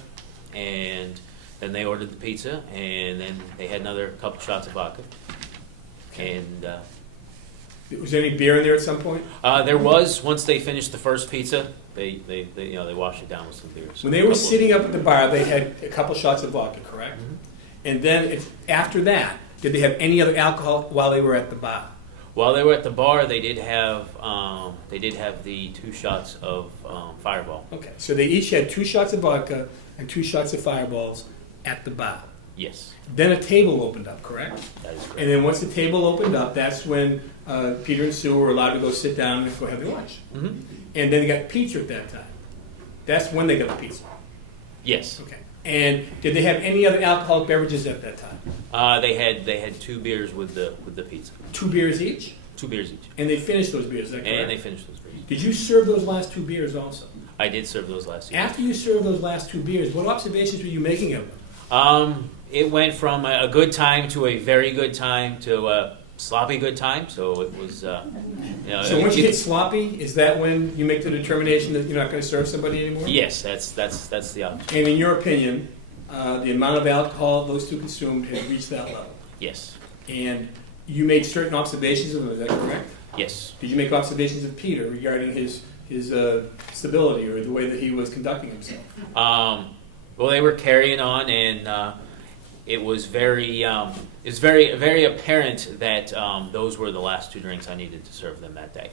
and then they ordered the pizza, and then they had another couple shots of vodka. And Was there any beer in there at some point? there was, once they finished the first pizza, they washed it down with some beer. So When they were sitting up at the bar, they had a couple shots of vodka, correct? Mhm. And then after that, did they have any other alcohol while they were at the bar? While they were at the bar, they did have the 2 shots of Fireball. Okay, so they each had 2 shots of vodka and 2 shots of Fireballs at the bar. Yes, Then a table opened up, correct? that is correct. And then once the table opened up, that's when Peter and Sue were allowed to go sit down and go have their lunch. Mm-hmm. And then they got pizza at that time. That's when they got the pizza. Yes, Okay. And did they have any other alcoholic beverages at that time? they had 2 beers with the pizza, 2 beers each? 2 beers each, And they finished those beers, is that correct? and they finished those beers. Did you serve those last 2 beers also? I did serve those last year. After you served those last 2 beers, what observations were you making of them? It went from a good time to a very good time to sloppy good time, so it was, So once you get sloppy, is that when you make the determination that you're not going to serve somebody anymore? yes, that's the option. And in your opinion, the amount of alcohol those two consumed has reached that level? Yes, And you made certain observations of them, is that correct? yes. Did you make observations of Peter regarding his stability or the way that he was conducting himself? Well, they were carrying on, and it was very apparent that those were the last 2 drinks I needed to serve them that day.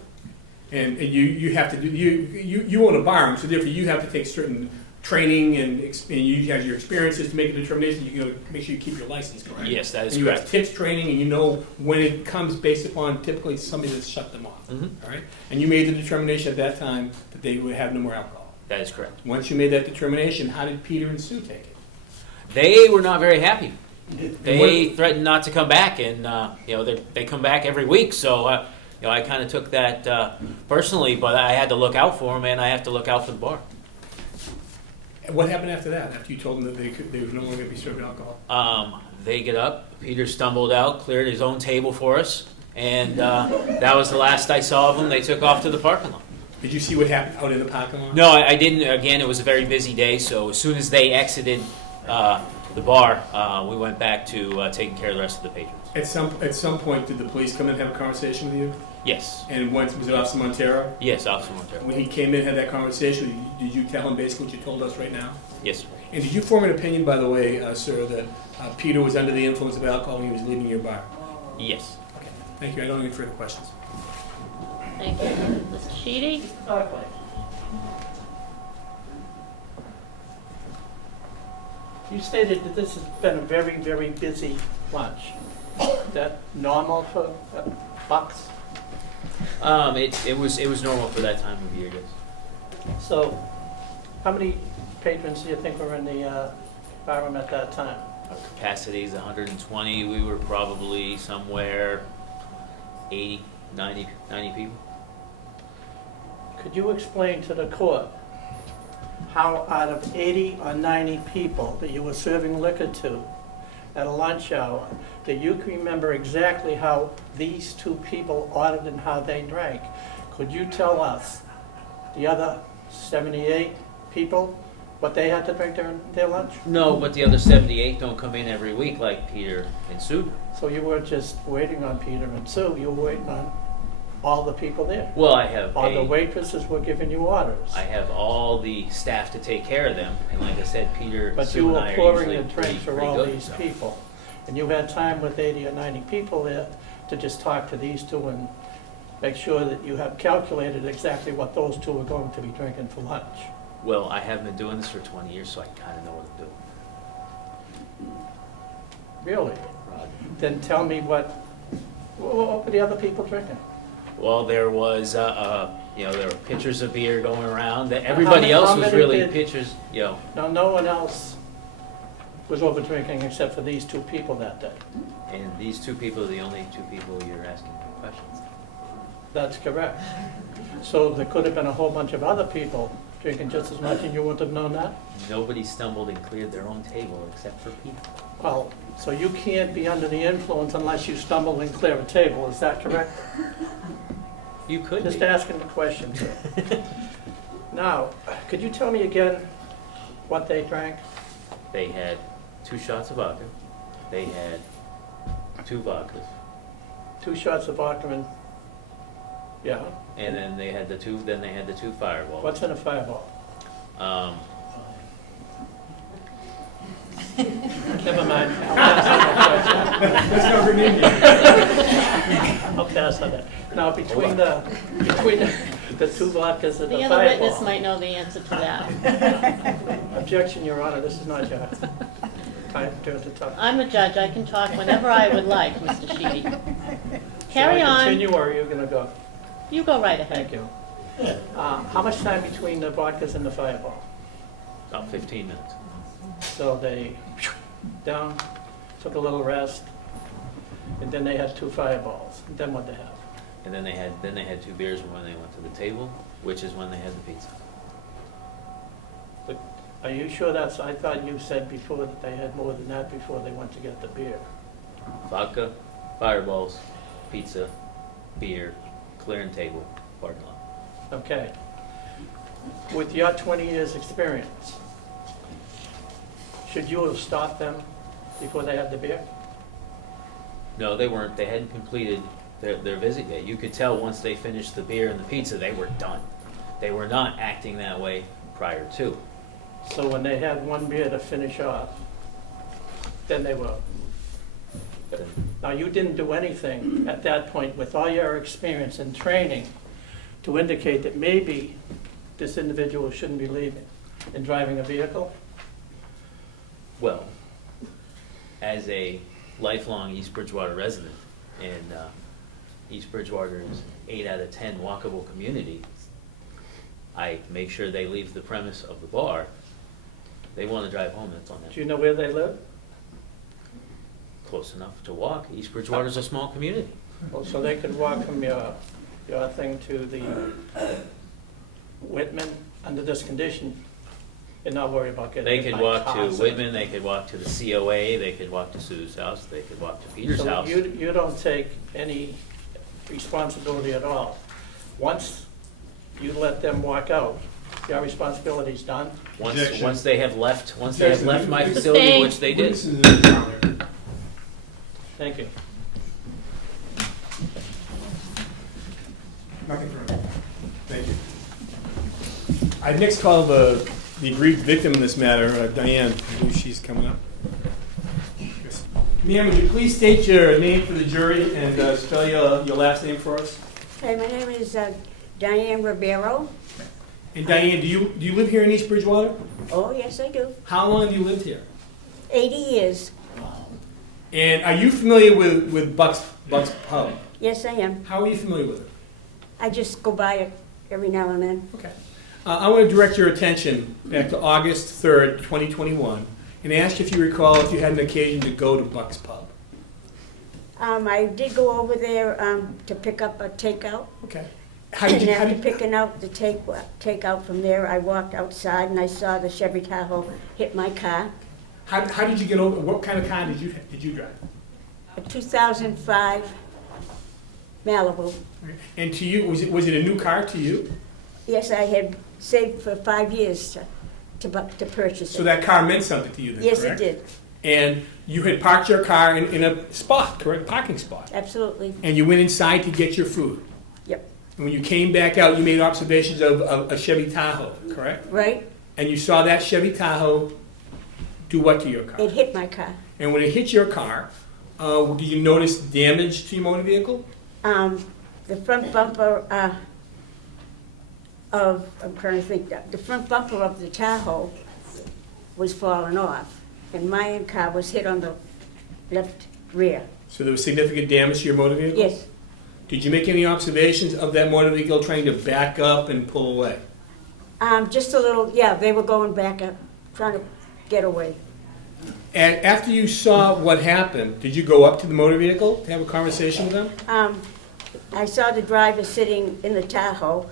And you have to do you own a bar, so therefore you have to take certain training and you have your experiences to make a determination. You know, make sure you keep your license, correct? Yes, that is and you correct. have tips training, and you know when it comes based upon typically somebody that's shut them off. Mhm. All right, and you made the determination at that time that they would have no more alcohol. That is correct. Once you made that determination, how did Peter and Sue take it? They were not very happy. They what- threatened not to come back, and they come back every week. So I kind of took that personally, but I had to look out for them, and I have to look out for the bar. What happened after that? After you told them that they were no longer going to be serving alcohol? They get up. Peter stumbled out, cleared his own table for us, and that was the last I saw of them. They took off to the parking lot. Did you see what happened out in the parking lot? No, I didn't. Again, it was a very busy day, so as soon as they exited the bar, we went back to taking care of the rest of the patrons. At some point, did the police come in and have a conversation with you? Yes. And once was it Officer Montero? Yes, Officer Montero. When he came in and had that conversation, did you tell him basically what you told us right now? Yes, sir. And did you form an opinion, by the way, sir, that Peter was under the influence of alcohol when he was leaving your bar? Yes. Okay. Thank you. I don't have any further questions. Thank you. Mr. Sheedy? You stated that this has been a very, very busy lunch. Is that normal for Bucks? It was normal for that time of year, yes. So, how many patrons do you think were in the bar room at that time? Our capacity is 120. We were probably somewhere 80, 90 people. Could you explain to the court how out of 80 or 90 people that you were serving liquor to at a lunch hour, that you can remember exactly how these 2 people ordered and how they drank? Could you tell us, the other 78 people, what they had to drink during their lunch? No, but the other 78 don't come in every week like Peter and Sue. So you weren't just waiting on Peter and Sue, you were waiting on all the people there? Well, I have All the waitresses were giving you orders. I have all the staff to take care of them, and like I said, Peter, But Sue, you and were I are pouring usually the drinks for pretty all good, these so. people. And you had time with 80 or 90 people there to just talk to these 2 and make sure that you have calculated exactly what those 2 are going to be drinking for lunch. Well, I have been doing this for 20 years, so I kind of know what I'm doing. Really? Then tell me what were the other people drinking? Well, there was, there were pitchers of beer going around. Everybody else how was many really did- pitchers, Now, no one else was over drinking except for these 2 people that day. and these 2 people are the only 2 people you're asking questions. That's correct. So there could have been a whole bunch of other people drinking just as much and you wouldn't have known that? Nobody stumbled and cleared their own table except for Peter. Well, so you can't be under the influence unless you stumble and clear a table, is that correct? You could Just be. asking the question, sir. Now, could you tell me again what they drank? They had 2 shots of vodka. They had 2 vodkas. 2 shots of vodka and, yeah. And then they had the 2 fireballs. What's in a fireball? Never mind. I'll pass on that question. Let's not bring in here. I'll pass on that. Now, between the 2 vodkas and The the other witness fireball. might know the answer to that. Objection, Your Honor, this is not your time to talk. I'm a judge. I can talk whenever I would like, Mr. Sheedy. Carry Shall I on. continue, or are you going to go? You go right ahead. Thank you. How much time between the vodkas and the fireball? About 15 minutes. So they down, took a little rest, and then they had 2 fireballs. And then what they have? And then they had 2 beers when they went to the table, which is when they had the pizza. But are you sure that's, I thought you said before that they had more than that before they went to get the beer. Vodka, fireballs, pizza, beer, clearing table, parking lot. Okay. With your 20 years' experience, should you have stopped them before they had the beer? No, they weren't. They hadn't completed their visit yet. You could tell once they finished the beer and the pizza, they were done. They were not acting that way prior to. So when they had one beer to finish off, then they were. Now, you didn't do anything at that point with all your experience and training to indicate that maybe this individual shouldn't be leaving and driving a vehicle? Well, as a lifelong East Bridgewater resident, and East Bridgewater is 8 out of 10 walkable community, I make sure they leave the premise of the bar. They want to drive home, that's on them. Do you know where they live? Close enough to walk. East Bridgewater's a small community. Well, so they could walk from your thing to the Whitman under this condition and not worry about getting They hit could by walk to cars. Whitman, they could walk to the COA, they could walk to Sue's house, they could walk to Peter's So house. you don't take any responsibility at all. Once you let them walk out, your responsibility's done? Once they have left my facility, Sustained. which they did. Witnesses in the town. Thank you. Nothing further. Thank you. I next call the aggrieved victim in this matter, Diane. I believe she's coming up. Ma'am, would you please state your name for the jury and spell your last name for us? Hi, my name is Diane Ribeiro. And Diane, do you live here in East Bridgewater? Oh, yes, I do. How long have you lived here? 80 years. And are you familiar with Buck's Pub? Yes, I am. How are you familiar with it? I just go by it every now and then. Okay. I want to direct your attention back to August 3rd, 2021, and ask if you recall if you had an occasion to go to Buck's Pub. I did go over there to pick up a takeout. Okay. How did And you, after picking out the takeout from there, I walked outside and I saw the Chevy Tahoe hit my car. how did you get over? What kind of car did you drive? A 2005 Malibu. And to you, was it a new car to you? Yes, I had saved for 5 years to purchase it. So that car meant something to you then, Yes, correct? it did. And you had parked your car in a spot, correct? Parking spot. Absolutely. And you went inside to get your food. Yep. And when you came back out, you made observations of a Chevy Tahoe, correct? Right? And you saw that Chevy Tahoe do what to your car? It hit my car. And when it hit your car, did you notice damage to your motor vehicle? The front bumper I'm trying to think, the front bumper of the Tahoe was falling off, and my car was hit on the left rear. So there was significant damage to your motor vehicle? Yes, Did you make any observations of that motor vehicle trying to back up and pull away? just a little, yeah, they were going back up, trying to get away. And after you saw what happened, did you go up to the motor vehicle to have a conversation with them? I saw the driver sitting in the Tahoe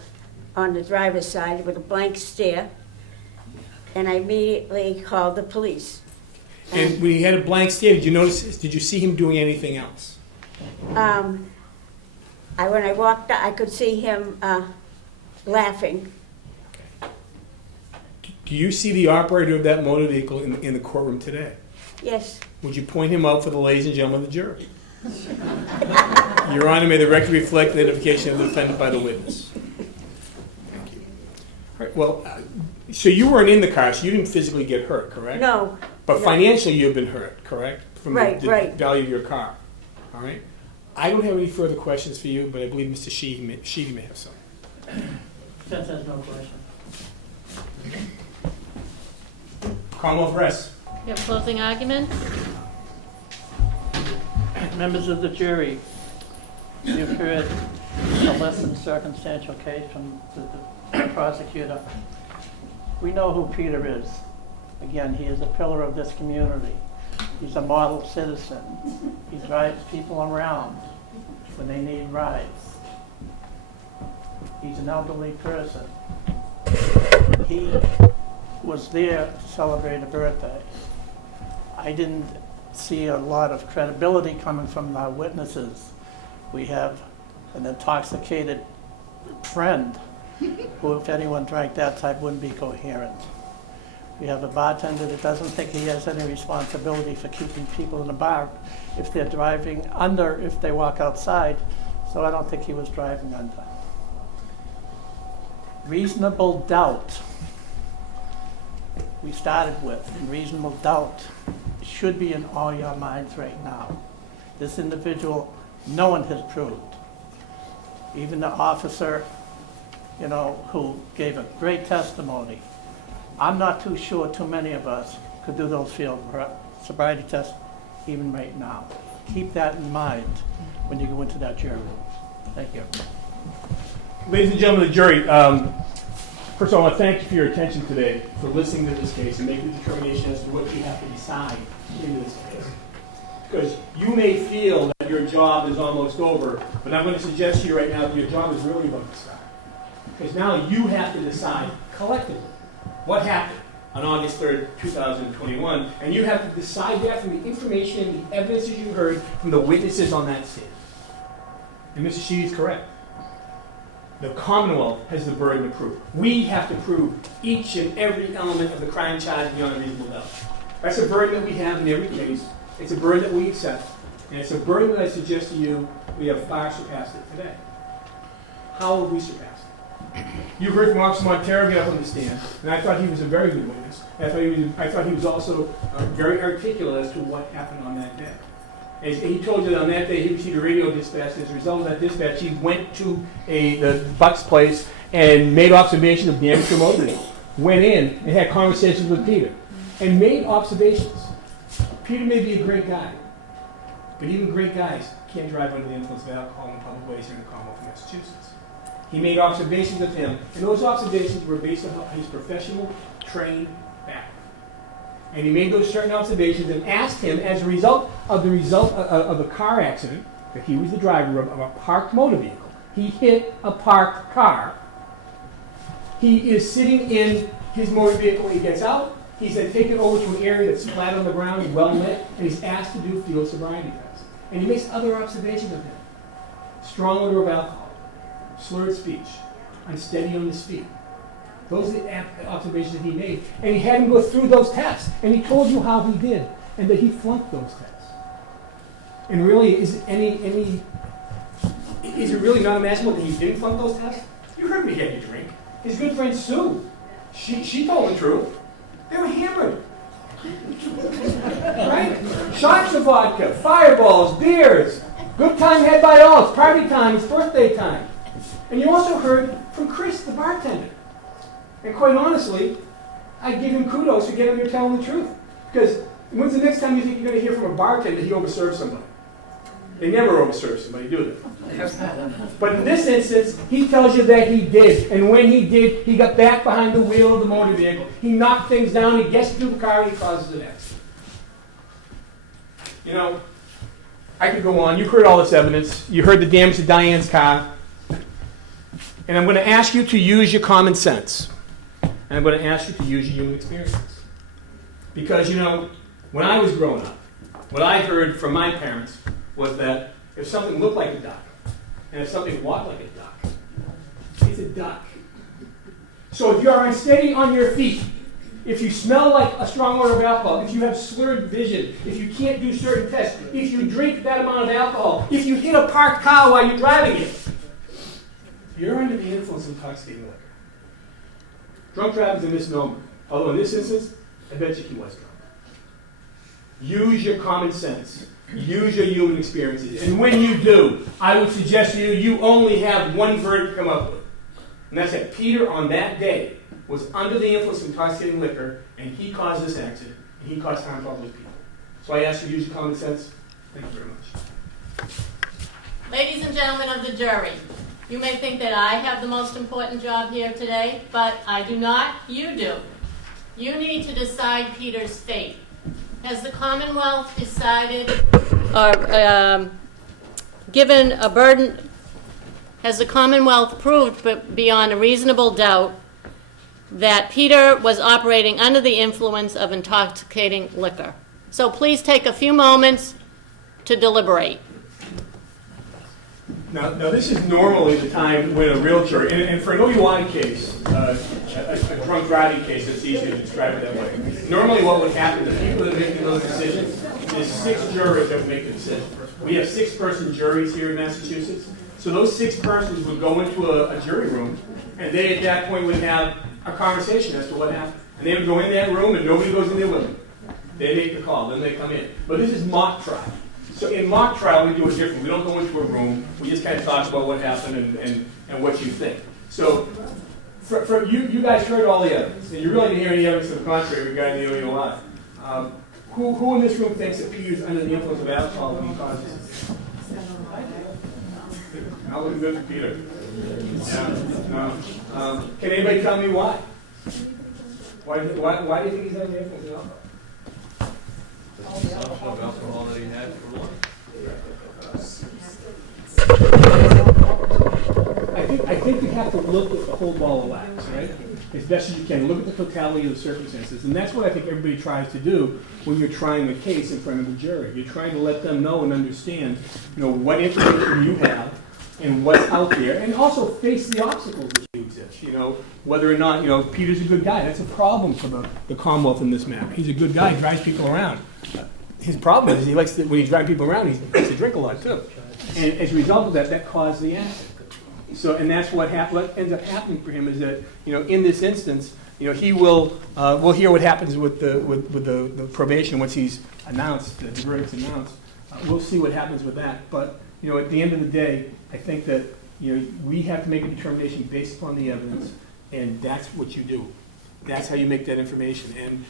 on the driver's side with a blank stare, and I immediately called the police. And when he had a blank stare, did you see him doing anything else? When I walked out, I could see him laughing. Do you see the operator of that motor vehicle in the courtroom today? Yes, Would you point him out for the ladies and gentlemen of the jury? Your Honor, may the record reflect the identification of the defendant by the witness. Thank you. All right, well, so you weren't in the car, so you didn't physically get hurt, correct? no. But no. financially, you've been hurt, correct? From Right, the right. value of your car. All right? I don't have any further questions for you, but I believe Mr. Sheedy may have some. Since there's no question. Commonwealth rest. You have closing argument? Members of the jury, you've heard a less than circumstantial case from the prosecutor. We know who Peter is. Again, he is a pillar of this community. He's a model citizen. He drives people around when they need rides. He's an elderly person. He was there to celebrate a birthday. I didn't see a lot of credibility coming from the witnesses We have an intoxicated friend who, if anyone drank that type, wouldn't be coherent. We have a bartender that doesn't think he has any responsibility for keeping people in the bar if they're driving under, if they walk outside, so I don't think he was driving under. Reasonable doubt, we started with, and reasonable doubt should be in all your minds right now. This individual, no one has proved. Even the officer, you know, who gave a great testimony. I'm not too sure too many of us could do those field sobriety tests even right now. Keep that in mind when you go into that jury room. Thank you. Ladies and gentlemen of the jury, first of all, I want to thank you for your attention today, for listening to this case and making the determination as to what you have to decide in this case. Because you may feel that your job is almost over, but I'm going to suggest to you right now that your job is really about to start. Because now you have to decide collectively what happened on August 3rd, 2021, and you have to decide that from the information and the evidence that you heard from the witnesses on that stand. And Mrs. Sheedy is correct. The Commonwealth has the burden of proof. We have to prove each and every element of the crime charge beyond a reasonable doubt. That's a burden that we have in every case. It's a burden that we accept. And it's a burden that I suggest to you we have far surpassed it today. How have we surpassed it? You heard from Officer Montero get up on the stand, and I thought he was a very good witness. I thought he was also very articulate as to what happened on that day. As he told you that on that day he received a radio dispatch. As a result of that dispatch, he went to the Buck's place and made observations of damage to motor. Went in and had conversations with Peter and made observations. Peter may be a great guy, but even great guys can't drive under the influence of alcohol in public ways here in the Commonwealth of Massachusetts. He made observations of him, and those observations were based on his professional, trained background. And he made those certain observations and asked him, as a result of a car accident, that he was the driver of a parked motor vehicle. He hit a parked car. He is sitting in his motor vehicle. He gets out. He's then taken over to an area that's flat on the ground, well lit, and he's asked to do field sobriety tests. And he makes other observations of him. Strong odor of alcohol, slurred speech, unsteady on his feet. Those are the observations that he made. And he had him go through those tests. And he told you how he did, and that he flunked those tests. And really, is it really not imaginable that he didn't flunk those tests? You heard me had to drink. His good friend Sue, she told the truth. They were hammered. Right? Shots of vodka, fireballs, beers. Good time had by all. It's party time. It's birthday time. And you also heard from Chris, the bartender. And quite honestly, I give him kudos for getting there telling the truth. Because when's the next time you think you're going to hear from a bartender that he overserved somebody? They never overserve somebody, do they? But in this instance, he tells you that he did. And when he did, he got back behind the wheel of the motor vehicle. He knocked things down, he gets into the car, and he causes an accident. You know, I could go on. You've heard all this evidence. You heard the damage to Diane's car. And I'm going to ask you to use your common sense. And I'm going to ask you to use your human experiences. Because, you know, when I was growing up, what I heard from my parents was that if something looked like a duck, and if something walked like a duck, it's a duck. So if you are unsteady on your feet, if you smell like a strong odor of alcohol, if you have slurred vision, if you can't do certain tests, if you drink that amount of alcohol, if you hit a parked car while you're driving it, you're under the influence of intoxicating liquor. Drunk driving is a misnomer. Although in this instance, I bet you he was drunk. Use your common sense. Use your human experiences. And when you do, I would suggest to you, you only have one verdict to come up with. And that's that Peter on that day was under the influence of intoxicating liquor, and he caused this accident, and he caused harm to all those people. So I ask you to use your common sense. Thank you very much. Ladies and gentlemen of the jury, you may think that I have the most important job here today, but I do not. You do. You need to decide Peter's fate. Has the Commonwealth decided, or given a burden, has the Commonwealth proved beyond a reasonable doubt that Peter was operating under the influence of intoxicating liquor? So please take a few moments to deliberate. Now, this is normally the time when a real jury, and for an OUI case, a drunk driving case, it's easy to describe it that way. Normally what would happen, the people that are making those decisions, there's 6 jurors that would make the decision. We have 6-person juries here in Massachusetts. So those 6 persons would go into a jury room, and they at that point would have a conversation as to what happened. And they would go in that room, and nobody goes in there with them. They make the call, then they come in. But this is mock trial. So in mock trial, we do it different. We don't go into a room. We just kind of talk about what happened and what you think. So for you guys heard all the evidence, and you really didn't hear any evidence to the contrary regarding the OUI. Who in this room thinks that Peter's under the influence of alcohol when he causes this? I'll look good for Peter. Yeah. No. Can anybody tell me why? Why do you think he's under the influence of alcohol? Of alcohol that he had for lunch. I think you have to look at the whole ball of wax, right? As best as you can. Look at the totality of the circumstances. And that's what I think everybody tries to do when you're trying a case in front of the jury. You're trying to let them know and understand, what information you have and what's out there, and also face the obstacles that do exist. Whether or not, Peter's a good guy. That's a problem for the Commonwealth in this map. He's a good guy, he drives people around. His problem is when he's driving people around, he likes to drink a lot too. And as a result of that, that caused the accident. So, and that's what ends up happening for him is that, in this instance, he will, we'll hear what happens with the probation once he's announced, the verdict's announced. We'll see what happens with that. But, at the end of the day, I think that, we have to make a determination based upon the evidence, and that's what you do. That's how you make that information. And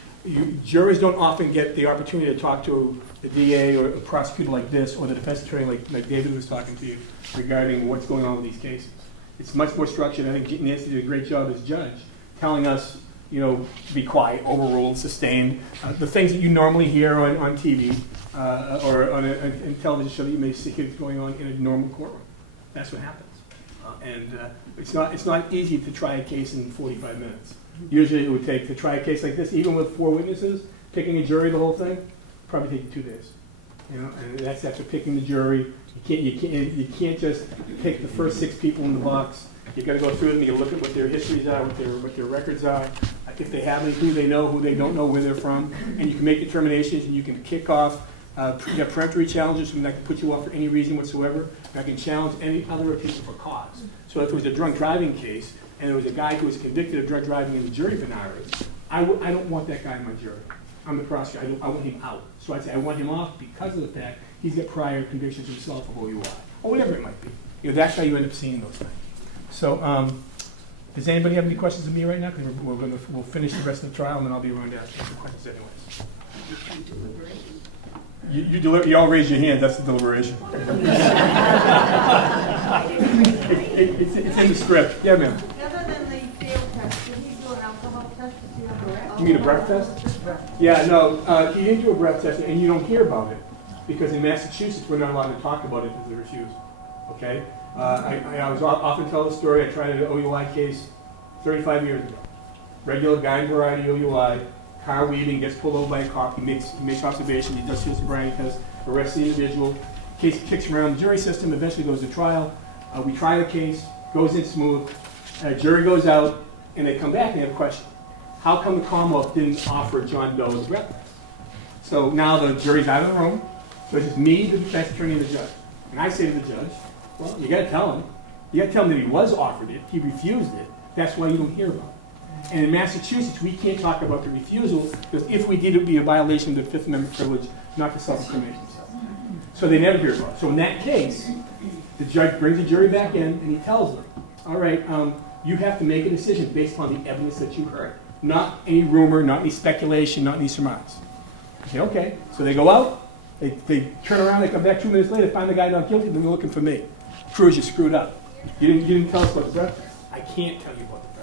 juries don't often get the opportunity to talk to the DA or a prosecutor like this, or the defense attorney like David was talking to you regarding what's going on with these cases. It's much more structured. I think Nancy did a great job as judge, telling us, be quiet, overruled, sustained, the things that you normally hear on TV or on a television show that you may see going on in a normal courtroom. That's what happens. And it's not easy to try a case in 45 minutes. Usually it would take, to try a case like this, even with 4 witnesses, picking a jury, the whole thing, probably take you 2 days. And that's after picking the jury. You can't just pick the first 6 people in the box. You've got to go through them. You got to look at what their histories are, what their records are, if they have any, who they know, who they don't know, where they're from, and you can make determinations. And you can kick off. You have peremptory challenges, so I can put you off for any reason whatsoever. I can challenge any other people for cause. So if it was a drunk driving case, and there was a guy who was convicted of drunk driving and the jury denied it, I don't want that guy in my jury. I'm the prosecutor. I want him out. So I'd say I want him off because of the fact he's got prior convictions himself of OUI, or whatever it might be. That's how you end up seeing those things. So does anybody have any questions of me right now? Because we'll finish the rest of the trial, and then I'll be around to answer questions anyways. You all raise your hands. That's the deliberation. It's in the script. Yeah, ma'am. Other than the field test, did he do an alcohol test to see if you're You mean a breath test? Yeah, no, he didn't do a breath test, and you don't hear about it, because in Massachusetts, we're not allowed to talk about it if they refuse, okay? I was often tell the story, I tried an OUI case 35 years ago. Regular garden variety OUI, car weaving, gets pulled over by a cop, he makes observations, he does his sobriety test, arrests the individual, case kicks around the jury system, eventually goes to trial. We try the case, goes in smooth, jury goes out, and they come back and they have a question. How come the Commonwealth didn't offer John Doe the breath test? So now the jury's out of the room, so it's just me, the defense attorney, and the judge. And I say to the judge, well, you gotta tell him. You gotta tell him that he was offered it, he refused it, that's why you don't hear about it. And in Massachusetts, we can't talk about the refusal, because if we did, it would be a violation of the Fifth Amendment privilege not to self-incriminate themselves. So they never hear about it. So in that case, the judge brings the jury back in, and he tells them, all right, you have to make a decision based upon the evidence that you heard. Not any rumor, not any speculation, not any surmise. I say, okay. So they go out, they turn around, they come back 2 minutes later, find the guy not guilty, then they're looking for me. Cruz, you screwed up. You didn't tell us about the breath test. I can't tell you about the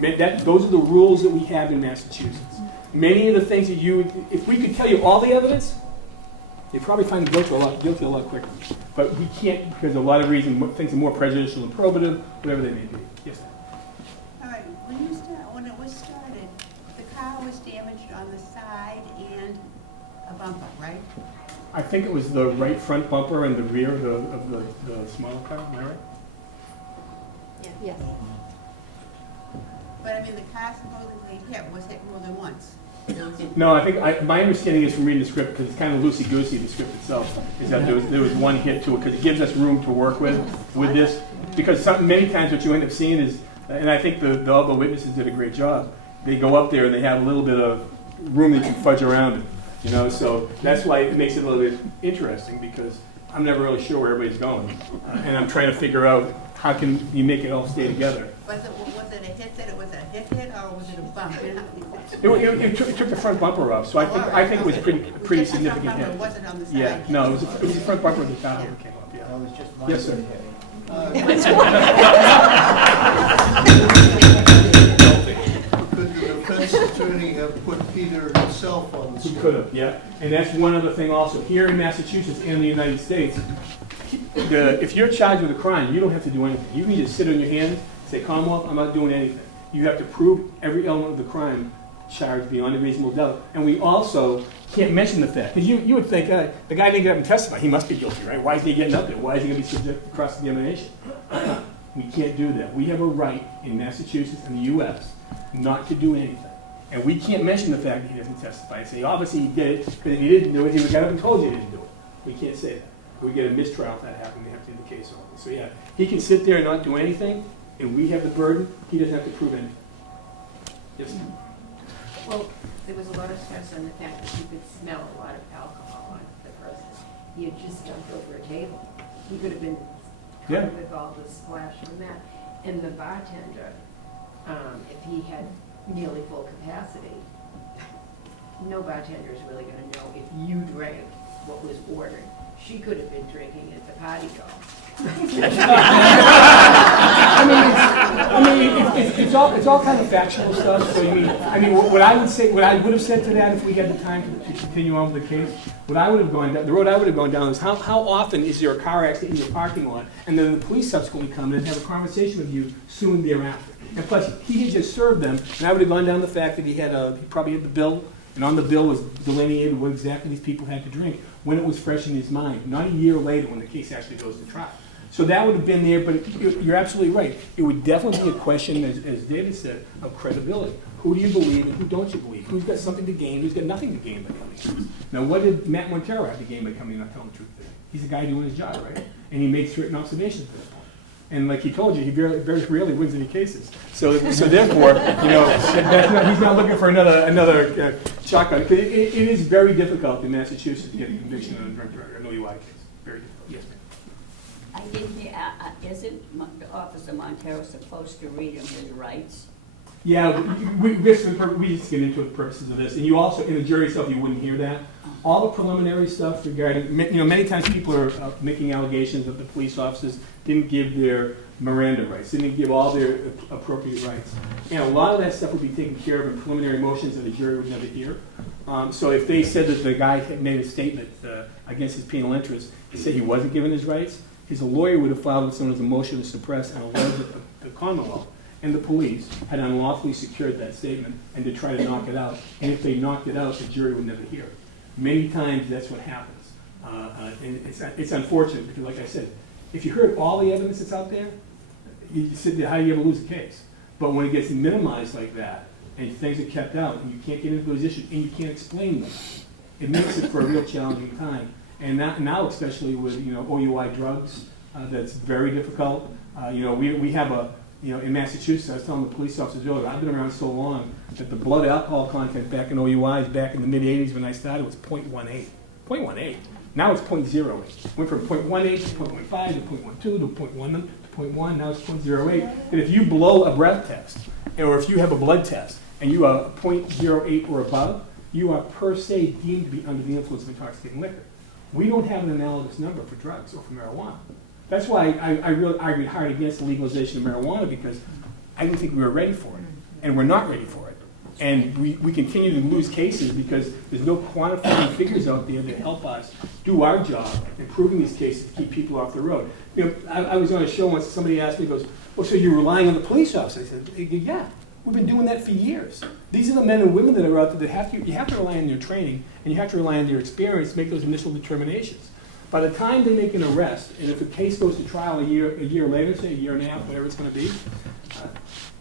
breath test. Those are the rules that we have in Massachusetts. Many of the things that if we could tell you all the evidence, you'd probably find guilty a lot quicker. But we can't, because of a lot of reasons, things are more prejudicial and probative, whatever they may be. Yes, ma'am. All right, when it was started, the car was damaged on the side and a bumper, right? I think it was the right front bumper and the rear of the smaller car, am I right? Yes. But I mean, the car supposedly was hit more than once. No, I think, my understanding is from reading the script, because it's kind of loosey-goosey, the script itself, is that there was one hit to it, because it gives us room to work with this. Because many times what you end up seeing is, and I think all the witnesses did a great job, they go up there and they have a little bit of room they can fudge around it, you know, so that's why it makes it a little bit interesting, because I'm never really sure where everybody's going. And I'm trying to figure out how can you make it all stay together. Was it a hit that it was a hit or was it a bump? It took the front bumper off, so I think it was pretty significant It hit. wasn't on the side. Yeah, no, it was the front bumper of the car that came up, yeah. That was just my Yes, sir. Could the defense attorney have put Peter himself on the He stand? could have, yeah. And that's one other thing also. Here in Massachusetts and the United States, if you're charged with a crime, you don't have to do anything. You can just sit on your hands, say, Commonwealth, I'm not doing anything. You have to prove every element of the crime charged beyond a reasonable doubt. And we also can't mention the fact, because you would think, the guy didn't get up and testify, he must be guilty, right? Why is he getting up there? Why is he going to be subject to cross-examination? We can't do that. We have a right in Massachusetts and the U.S. not to do anything. And we can't mention the fact that he doesn't testify. Say, obviously he did it, but if he didn't do it, he would have got up and told you he didn't do it. We can't say that. We get a mistrial if that happened, we have to end the case over. So yeah, he can sit there and not do anything, and we have the burden, he doesn't have to prove anything. Yes? Well, there was a lot of stress on the fact that you could smell a lot of alcohol on the person. He had just jumped over a table. He could have been Yeah. covered with all the splash from that. And the bartender, if he had nearly full capacity, no bartender is really going to know if you drank what was ordered. She could have been drinking at the party girl. It's all kind of factual stuff. So what I would have said to that if we had the time to continue on with the case, what I would have gone down, the road I would have gone down is how often is there a car accident in your parking lot, and then the police subsequently come in and have a conversation with you soon thereafter. And plus, he had just served them, and I would have gone down the fact that he probably had the bill, and on the bill was delineated what exactly these people had to drink when it was fresh in his mind, not a year later when the case actually goes to trial. So that would have been there, but you're absolutely right. It would definitely be a question, as David said, of credibility. Who do you believe and who don't you believe? Who's got something to gain, who's got nothing to gain by coming? Now, what did Matt Montero have to gain by coming and not telling the truth? He's a guy doing his job, right? And he makes certain observations at this point. And like he told you, he very rarely wins any cases. So therefore, he's not looking for another shotgun. Because it is very difficult in Massachusetts to get a conviction on a drunk driver, an OUI case. Very difficult. Yes, ma'am. I didn't hear, isn't Officer Montero supposed to read him his rights? Yeah, we just get into the purposes of this. And you also, in the jury itself, you wouldn't hear that. All the preliminary stuff regarding, many times people are making allegations that the police officers didn't give their Miranda rights, didn't give all their appropriate rights. And a lot of that stuff would be taken care of in preliminary motions that a jury would never hear. So if they said that the guy had made a statement against his penal interest to say he wasn't given his rights, his lawyer would have filed what's known as a motion to suppress and allege that the Commonwealth and the police had unlawfully secured that statement and to try to knock it out. And if they knocked it out, the jury would never hear it. Many times that's what happens. And it's unfortunate because, like I said, if you heard all the evidence that's out there, you sit there, how do you ever lose a case? But when it gets minimized like that and things are kept out and you can't get into those issues and you can't explain them, it makes it for a real challenging time. And now especially with OUI drugs, that's very difficult. We have in Massachusetts, I was telling the police officers earlier, I've been around so long that the blood alcohol content back in OUIs back in the mid-'80s when I started was 0.18. 0.18. Now it's 0.08. Went from 0.18 to 0.15 to 0.12 to 0.1 to 0.1. Now it's 0.08. And if you blow a breath test, or if you have a blood test, and you are 0.08 or above, you are per se deemed to be under the influence of intoxicating liquor. We don't have an analogous number for drugs or for marijuana. That's why I really argued hard against the legalization of marijuana, because I didn't think we were ready for it. And we're not ready for it. And we continue to lose cases because there's no quantifying figures out there that help us do our job in proving these cases to keep people off the road. I was on a show once, somebody asked me, goes, well, so you're relying on the police officer? I said, yeah. We've been doing that for years. These are the men and women that are out there that you have to rely on their training and you have to rely on their experience to make those initial determinations. By the time they make an arrest, and if the case goes to trial a year later, say a year and a half, whatever it's going to be,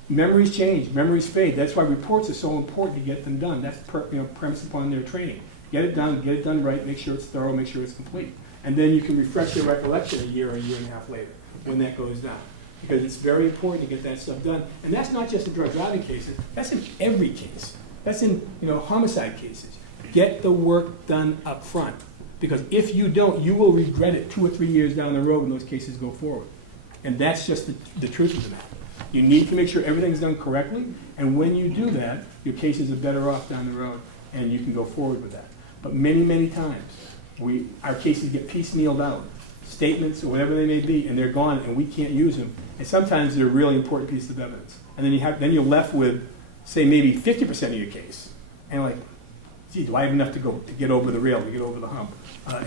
memories change, memories fade. That's why reports are so important to get them done. That's premised upon their training. Get it done right, make sure it's thorough, make sure it's complete. And then you can refresh your recollection a year and a half later when that goes down. Because it's very important to get that stuff done. And that's not just in drug driving cases, that's in every case. That's in homicide cases. Get the work done up front. Because if you don't, you will regret it 2 or 3 years down the road when those cases go forward. And that's just the truth of the matter. You need to make sure everything's done correctly, and when you do that, your cases are better off down the road, and you can go forward with that. But many, many times, our cases get piecemealed out, statements or whatever they may be, and they're gone, and we can't use them. And sometimes they're a really important piece of evidence. And then you're left with, say, maybe 50% of your case, and like, gee, do I have enough to get over the rail, to get over the hump?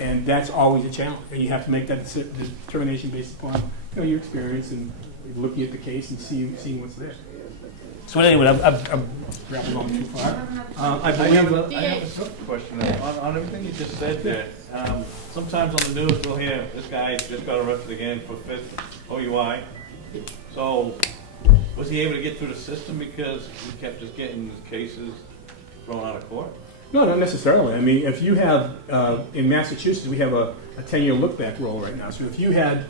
And that's always a challenge, and you have to make that determination based upon your experience and looking at the case and seeing what's there. So anyway, I'm probably going too far. I have a question on everything you just said there. Sometimes on the news we'll hear this guy just got arrested again for 5th OUI. So was he able to get through the system because he kept just getting his cases thrown out of court? No, not necessarily. I mean, if you have, in Massachusetts, we have a 10-year look-back rule right now. So if you had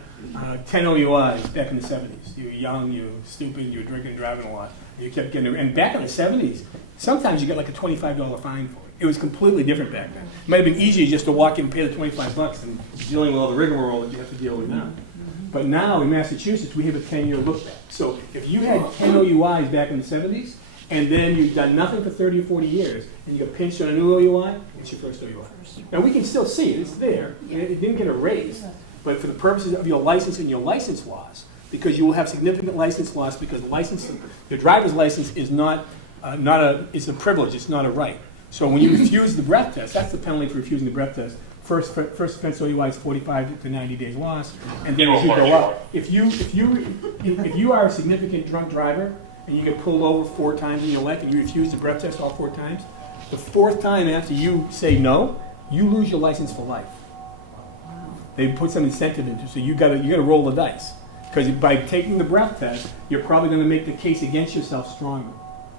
10 OUIs back in the 70s, you were young, you were stupid, you were drinking and driving a lot, you kept getting, and back in the 70s, sometimes you get like a $25 fine for it. It was completely different back then. It might have been easier just to walk in and pay the $25 and dealing with all the rigmarole that you have to deal with now. But now in Massachusetts, we have a 10-year look-back. So if you had 10 OUIs back in the 70s, and then you've done nothing for 30 or 40 years, and you get pinched on a new OUI, it's your first OUI. Now we can still see it, it's there, and it didn't get erased, but for the purposes of your license and your license loss, because you will have significant license loss because the driver's license is it's a privilege, it's not a right. So when you refuse the breath test, that's the penalty for refusing the breath test. First offense OUI is 45 to 90 days loss, and then as you go up, if you are a significant drunk driver, and you get pulled over 4 times in your life and you refuse the breath test all 4 times, the 4th time after you say no, you lose your license for life. They put some incentive into it, so you gotta roll the dice. Because by taking the breath test, you're probably going to make the case against yourself stronger.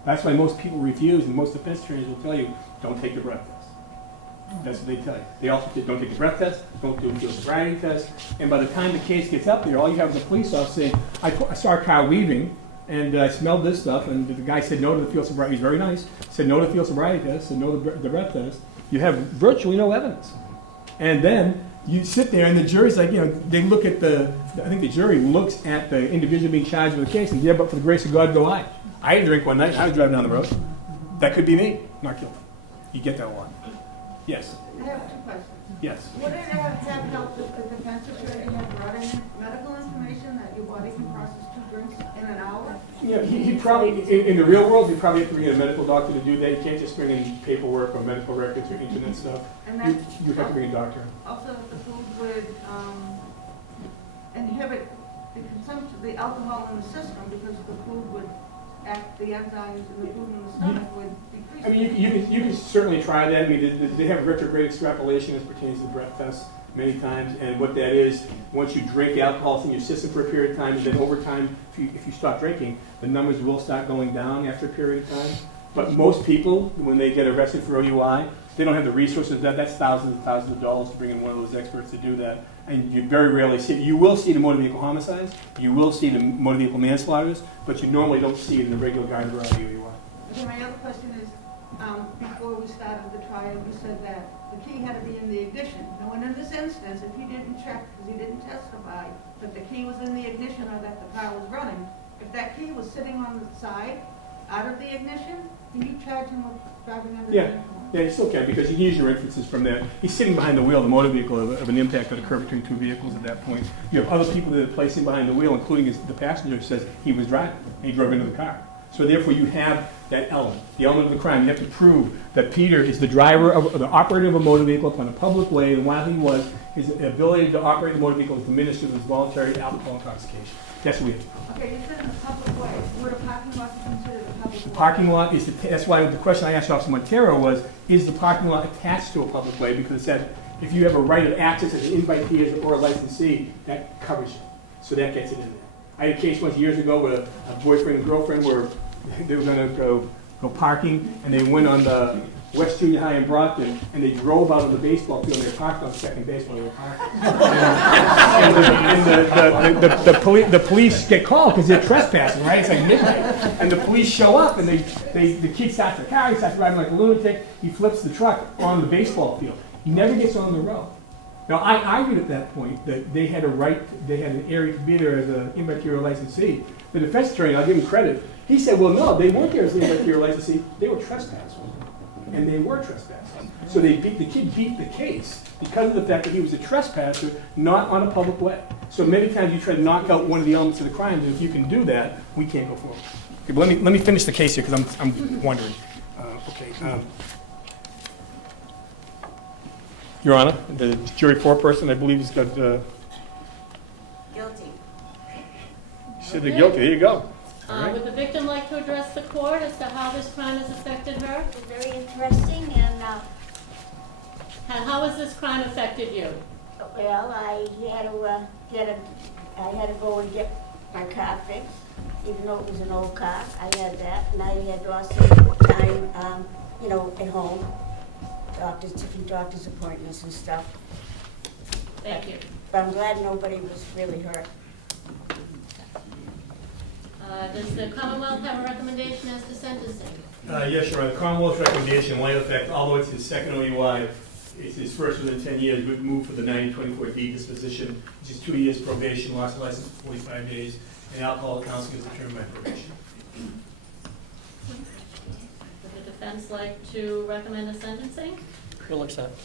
That's why most people refuse, and most defense attorneys will tell you, don't take the breath test. That's what they tell you. They also say, don't take the breath test, don't do a field sobriety test, and by the time the case gets up there, all you have is a police officer saying, I saw a car weaving, and I smelled this stuff, and the guy said no to the field sobriety. He's very nice. Said no to the field sobriety test, said no to the breath test. You have virtually no evidence. And then you sit there, and the jury's like, they look at I think the jury looks at the individual being charged with the case, and yeah, but for the grace of God go I. I didn't drink one night, I was driving down the road. That could be me, not guilty. You get that a lot. Yes? I have 2 questions. Yes. Would it have helped if the defense attorney had brought in medical information that your body can process 2 drinks in an hour? Yeah, he probably, in the real world, you probably have to bring in a medical doctor to do that. You can't just bring in paperwork or medical records or internet stuff. And You have to bring a doctor. Also, the food would inhibit the consumption, the alcohol in the system because the food would act, the enzymes in the food in the stomach would decrease. I mean, you can certainly try that. I mean, they have retrograde extrapolation as pertains to the breath test many times, and what that is, once you drink alcohol, it's in your system for a period of time, and then over time, if you stop drinking, the numbers will start going down after a period of time. But most people, when they get arrested for OUI, they don't have the resources. That's thousands and thousands of dollars to bring in one of those experts to do that. And you very rarely see it. You will see the motor vehicle homicides, you will see the motor vehicle manslaughters, but you normally don't see it in the regular garden variety OUI. Okay, my other question is, before we started the trial, you said that the key had to be in the ignition. Now, in this instance, if he didn't check, because he didn't testify, that the key was in the ignition or that the car was running, if that key was sitting on the side, out of the ignition, can you charge him with driving under the influence? Yeah, you still can, because you can use your inferences from that. He's sitting behind the wheel of the motor vehicle of an impact that occurred between 2 vehicles at that point. You have other people that are placing behind the wheel, including the passenger, says he was driving, and he drove into the car. So therefore you have that element, the element of the crime. You have to prove that Peter is the driver of the operator of a motor vehicle upon a public way, and while he was, his ability to operate the motor vehicle was diminished due to his voluntary alcohol intoxication. That's what we have. Okay, you said in a public way. Would a parking lot be considered a public The parking lot is, that's why the question I asked Officer Montero was, is the parking lot attached to a public way? Because it said, if you have a right of access as an invitee or a licensee, that covers you. So that gets it in there. I had a case once years ago where a boyfriend and girlfriend were, they were gonna go parking, and they went on the West Junior High in Brockton, and they drove out of the baseball field, and they parked on second base while they were parking. And the police get called because they're trespassing, right? It's like midnight. And the police show up, and the kid starts the car, he starts driving like a lunatic, he flips the truck on the baseball field. He never gets on the road. Now, I argued at that point that they had a right, they had an area to be there as an invitee or licensee. The defense attorney, I'll give him credit, he said, well, no, they weren't there as an invitee or licensee, they were trespassers. And they were trespassers. So the kid beat the case because of the fact that he was a trespasser, not on a public way. So many times you try to knock out one of the elements of the crime, and if you can do that, we can't go forward. Okay, but let me finish the case here because I'm wondering. Your Honor, the jury foreperson, I believe, has got. Guilty. You said they're guilty. There you go. Would the victim like to address the court as to how this crime has affected her? It's very interesting, and How has this crime affected you? well, I had to go and get my car fixed, even though it was an old car. I had that, and I had lost some time, at home, different doctor's appointments and stuff. Thank you. But I'm glad nobody was really hurt. Does the Commonwealth have a recommendation as to sentencing? Yes, Your Honor. The Commonwealth's recommendation, in light of the fact, although it's his second OUI, it's his first within 10 years, would move for the 9024D disposition, which is 2 years probation, loss of license for 45 days, and alcohol counseling is determined by probation. Would the defense like to recommend a sentencing? We'll accept.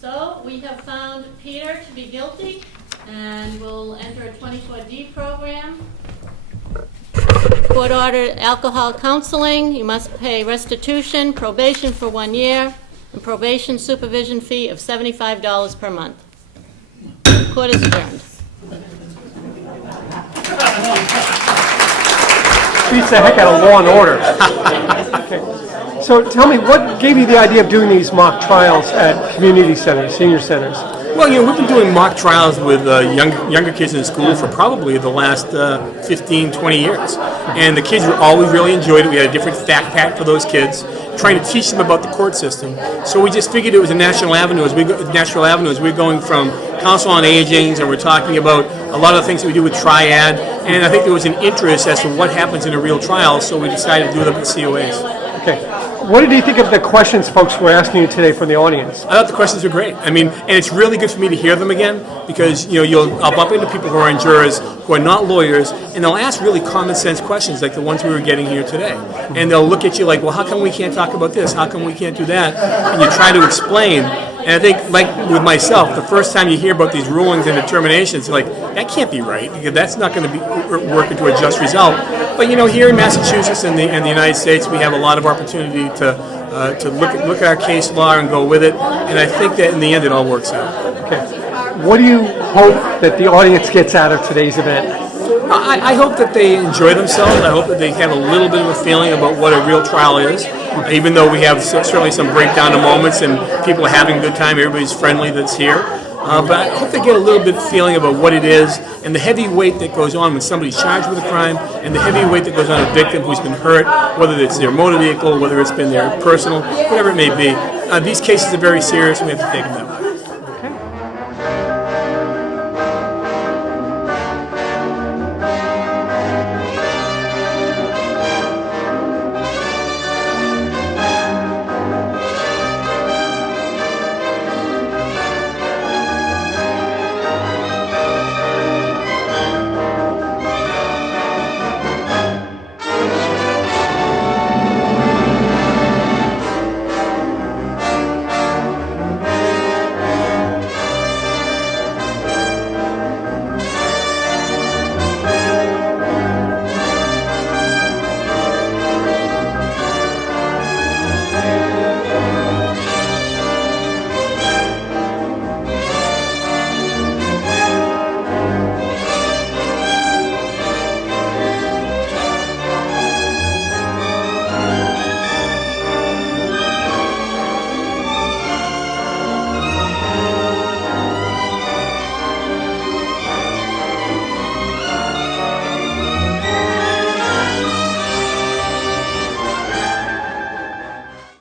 So we have found Peter to be guilty and will enter a 24D program. Court ordered alcohol counseling. You must pay restitution, probation for 1 year, and probation supervision fee of $75 per month. Court is adjourned. Beats the heck out of Law and Order. Okay. So tell me, what gave you the idea of doing these mock trials at community centers, senior centers? Well, we've been doing mock trials with younger kids in the school for probably the last 15, 20 years. And the kids always really enjoyed it. We had a different fact pack for those kids, trying to teach them about the court system. So we just figured it was a national avenue. As we're going from Council on Aging, and we're talking about a lot of the things that we do with Triad. And I think there was an interest as to what happens in a real trial, so we decided to do them at COAs. Okay. What did you think of the questions folks were asking you today from the audience? I thought the questions were great. I mean, and it's really good for me to hear them again because, I'll bump into people who are in jurors who are not lawyers, and they'll ask really common sense questions like the ones we were getting here today. And they'll look at you like, well, how come we can't talk about this? How come we can't do that? And you try to explain. And I think, like with myself, the first time you hear about these rulings and determinations, you're like, that can't be right, because that's not going to work into a just result. But here in Massachusetts and the United States, we have a lot of opportunity to look at our case law and go with it. And I think that in the end, it all works out. Okay. What do you hope that the audience gets out of today's event? I hope that they enjoy themselves. I hope that they have a little bit of a feeling about what a real trial is. Even though we have certainly some breakdown of moments and people are having a good time, everybody's friendly that's here. But I hope they get a little bit feeling about what it is and the heavy weight that goes on when somebody's charged with a crime and the heavy weight that goes on a victim who's been hurt, whether it's their motor vehicle, whether it's been their personal, whatever it may be. These cases are very serious and we have to take them that way.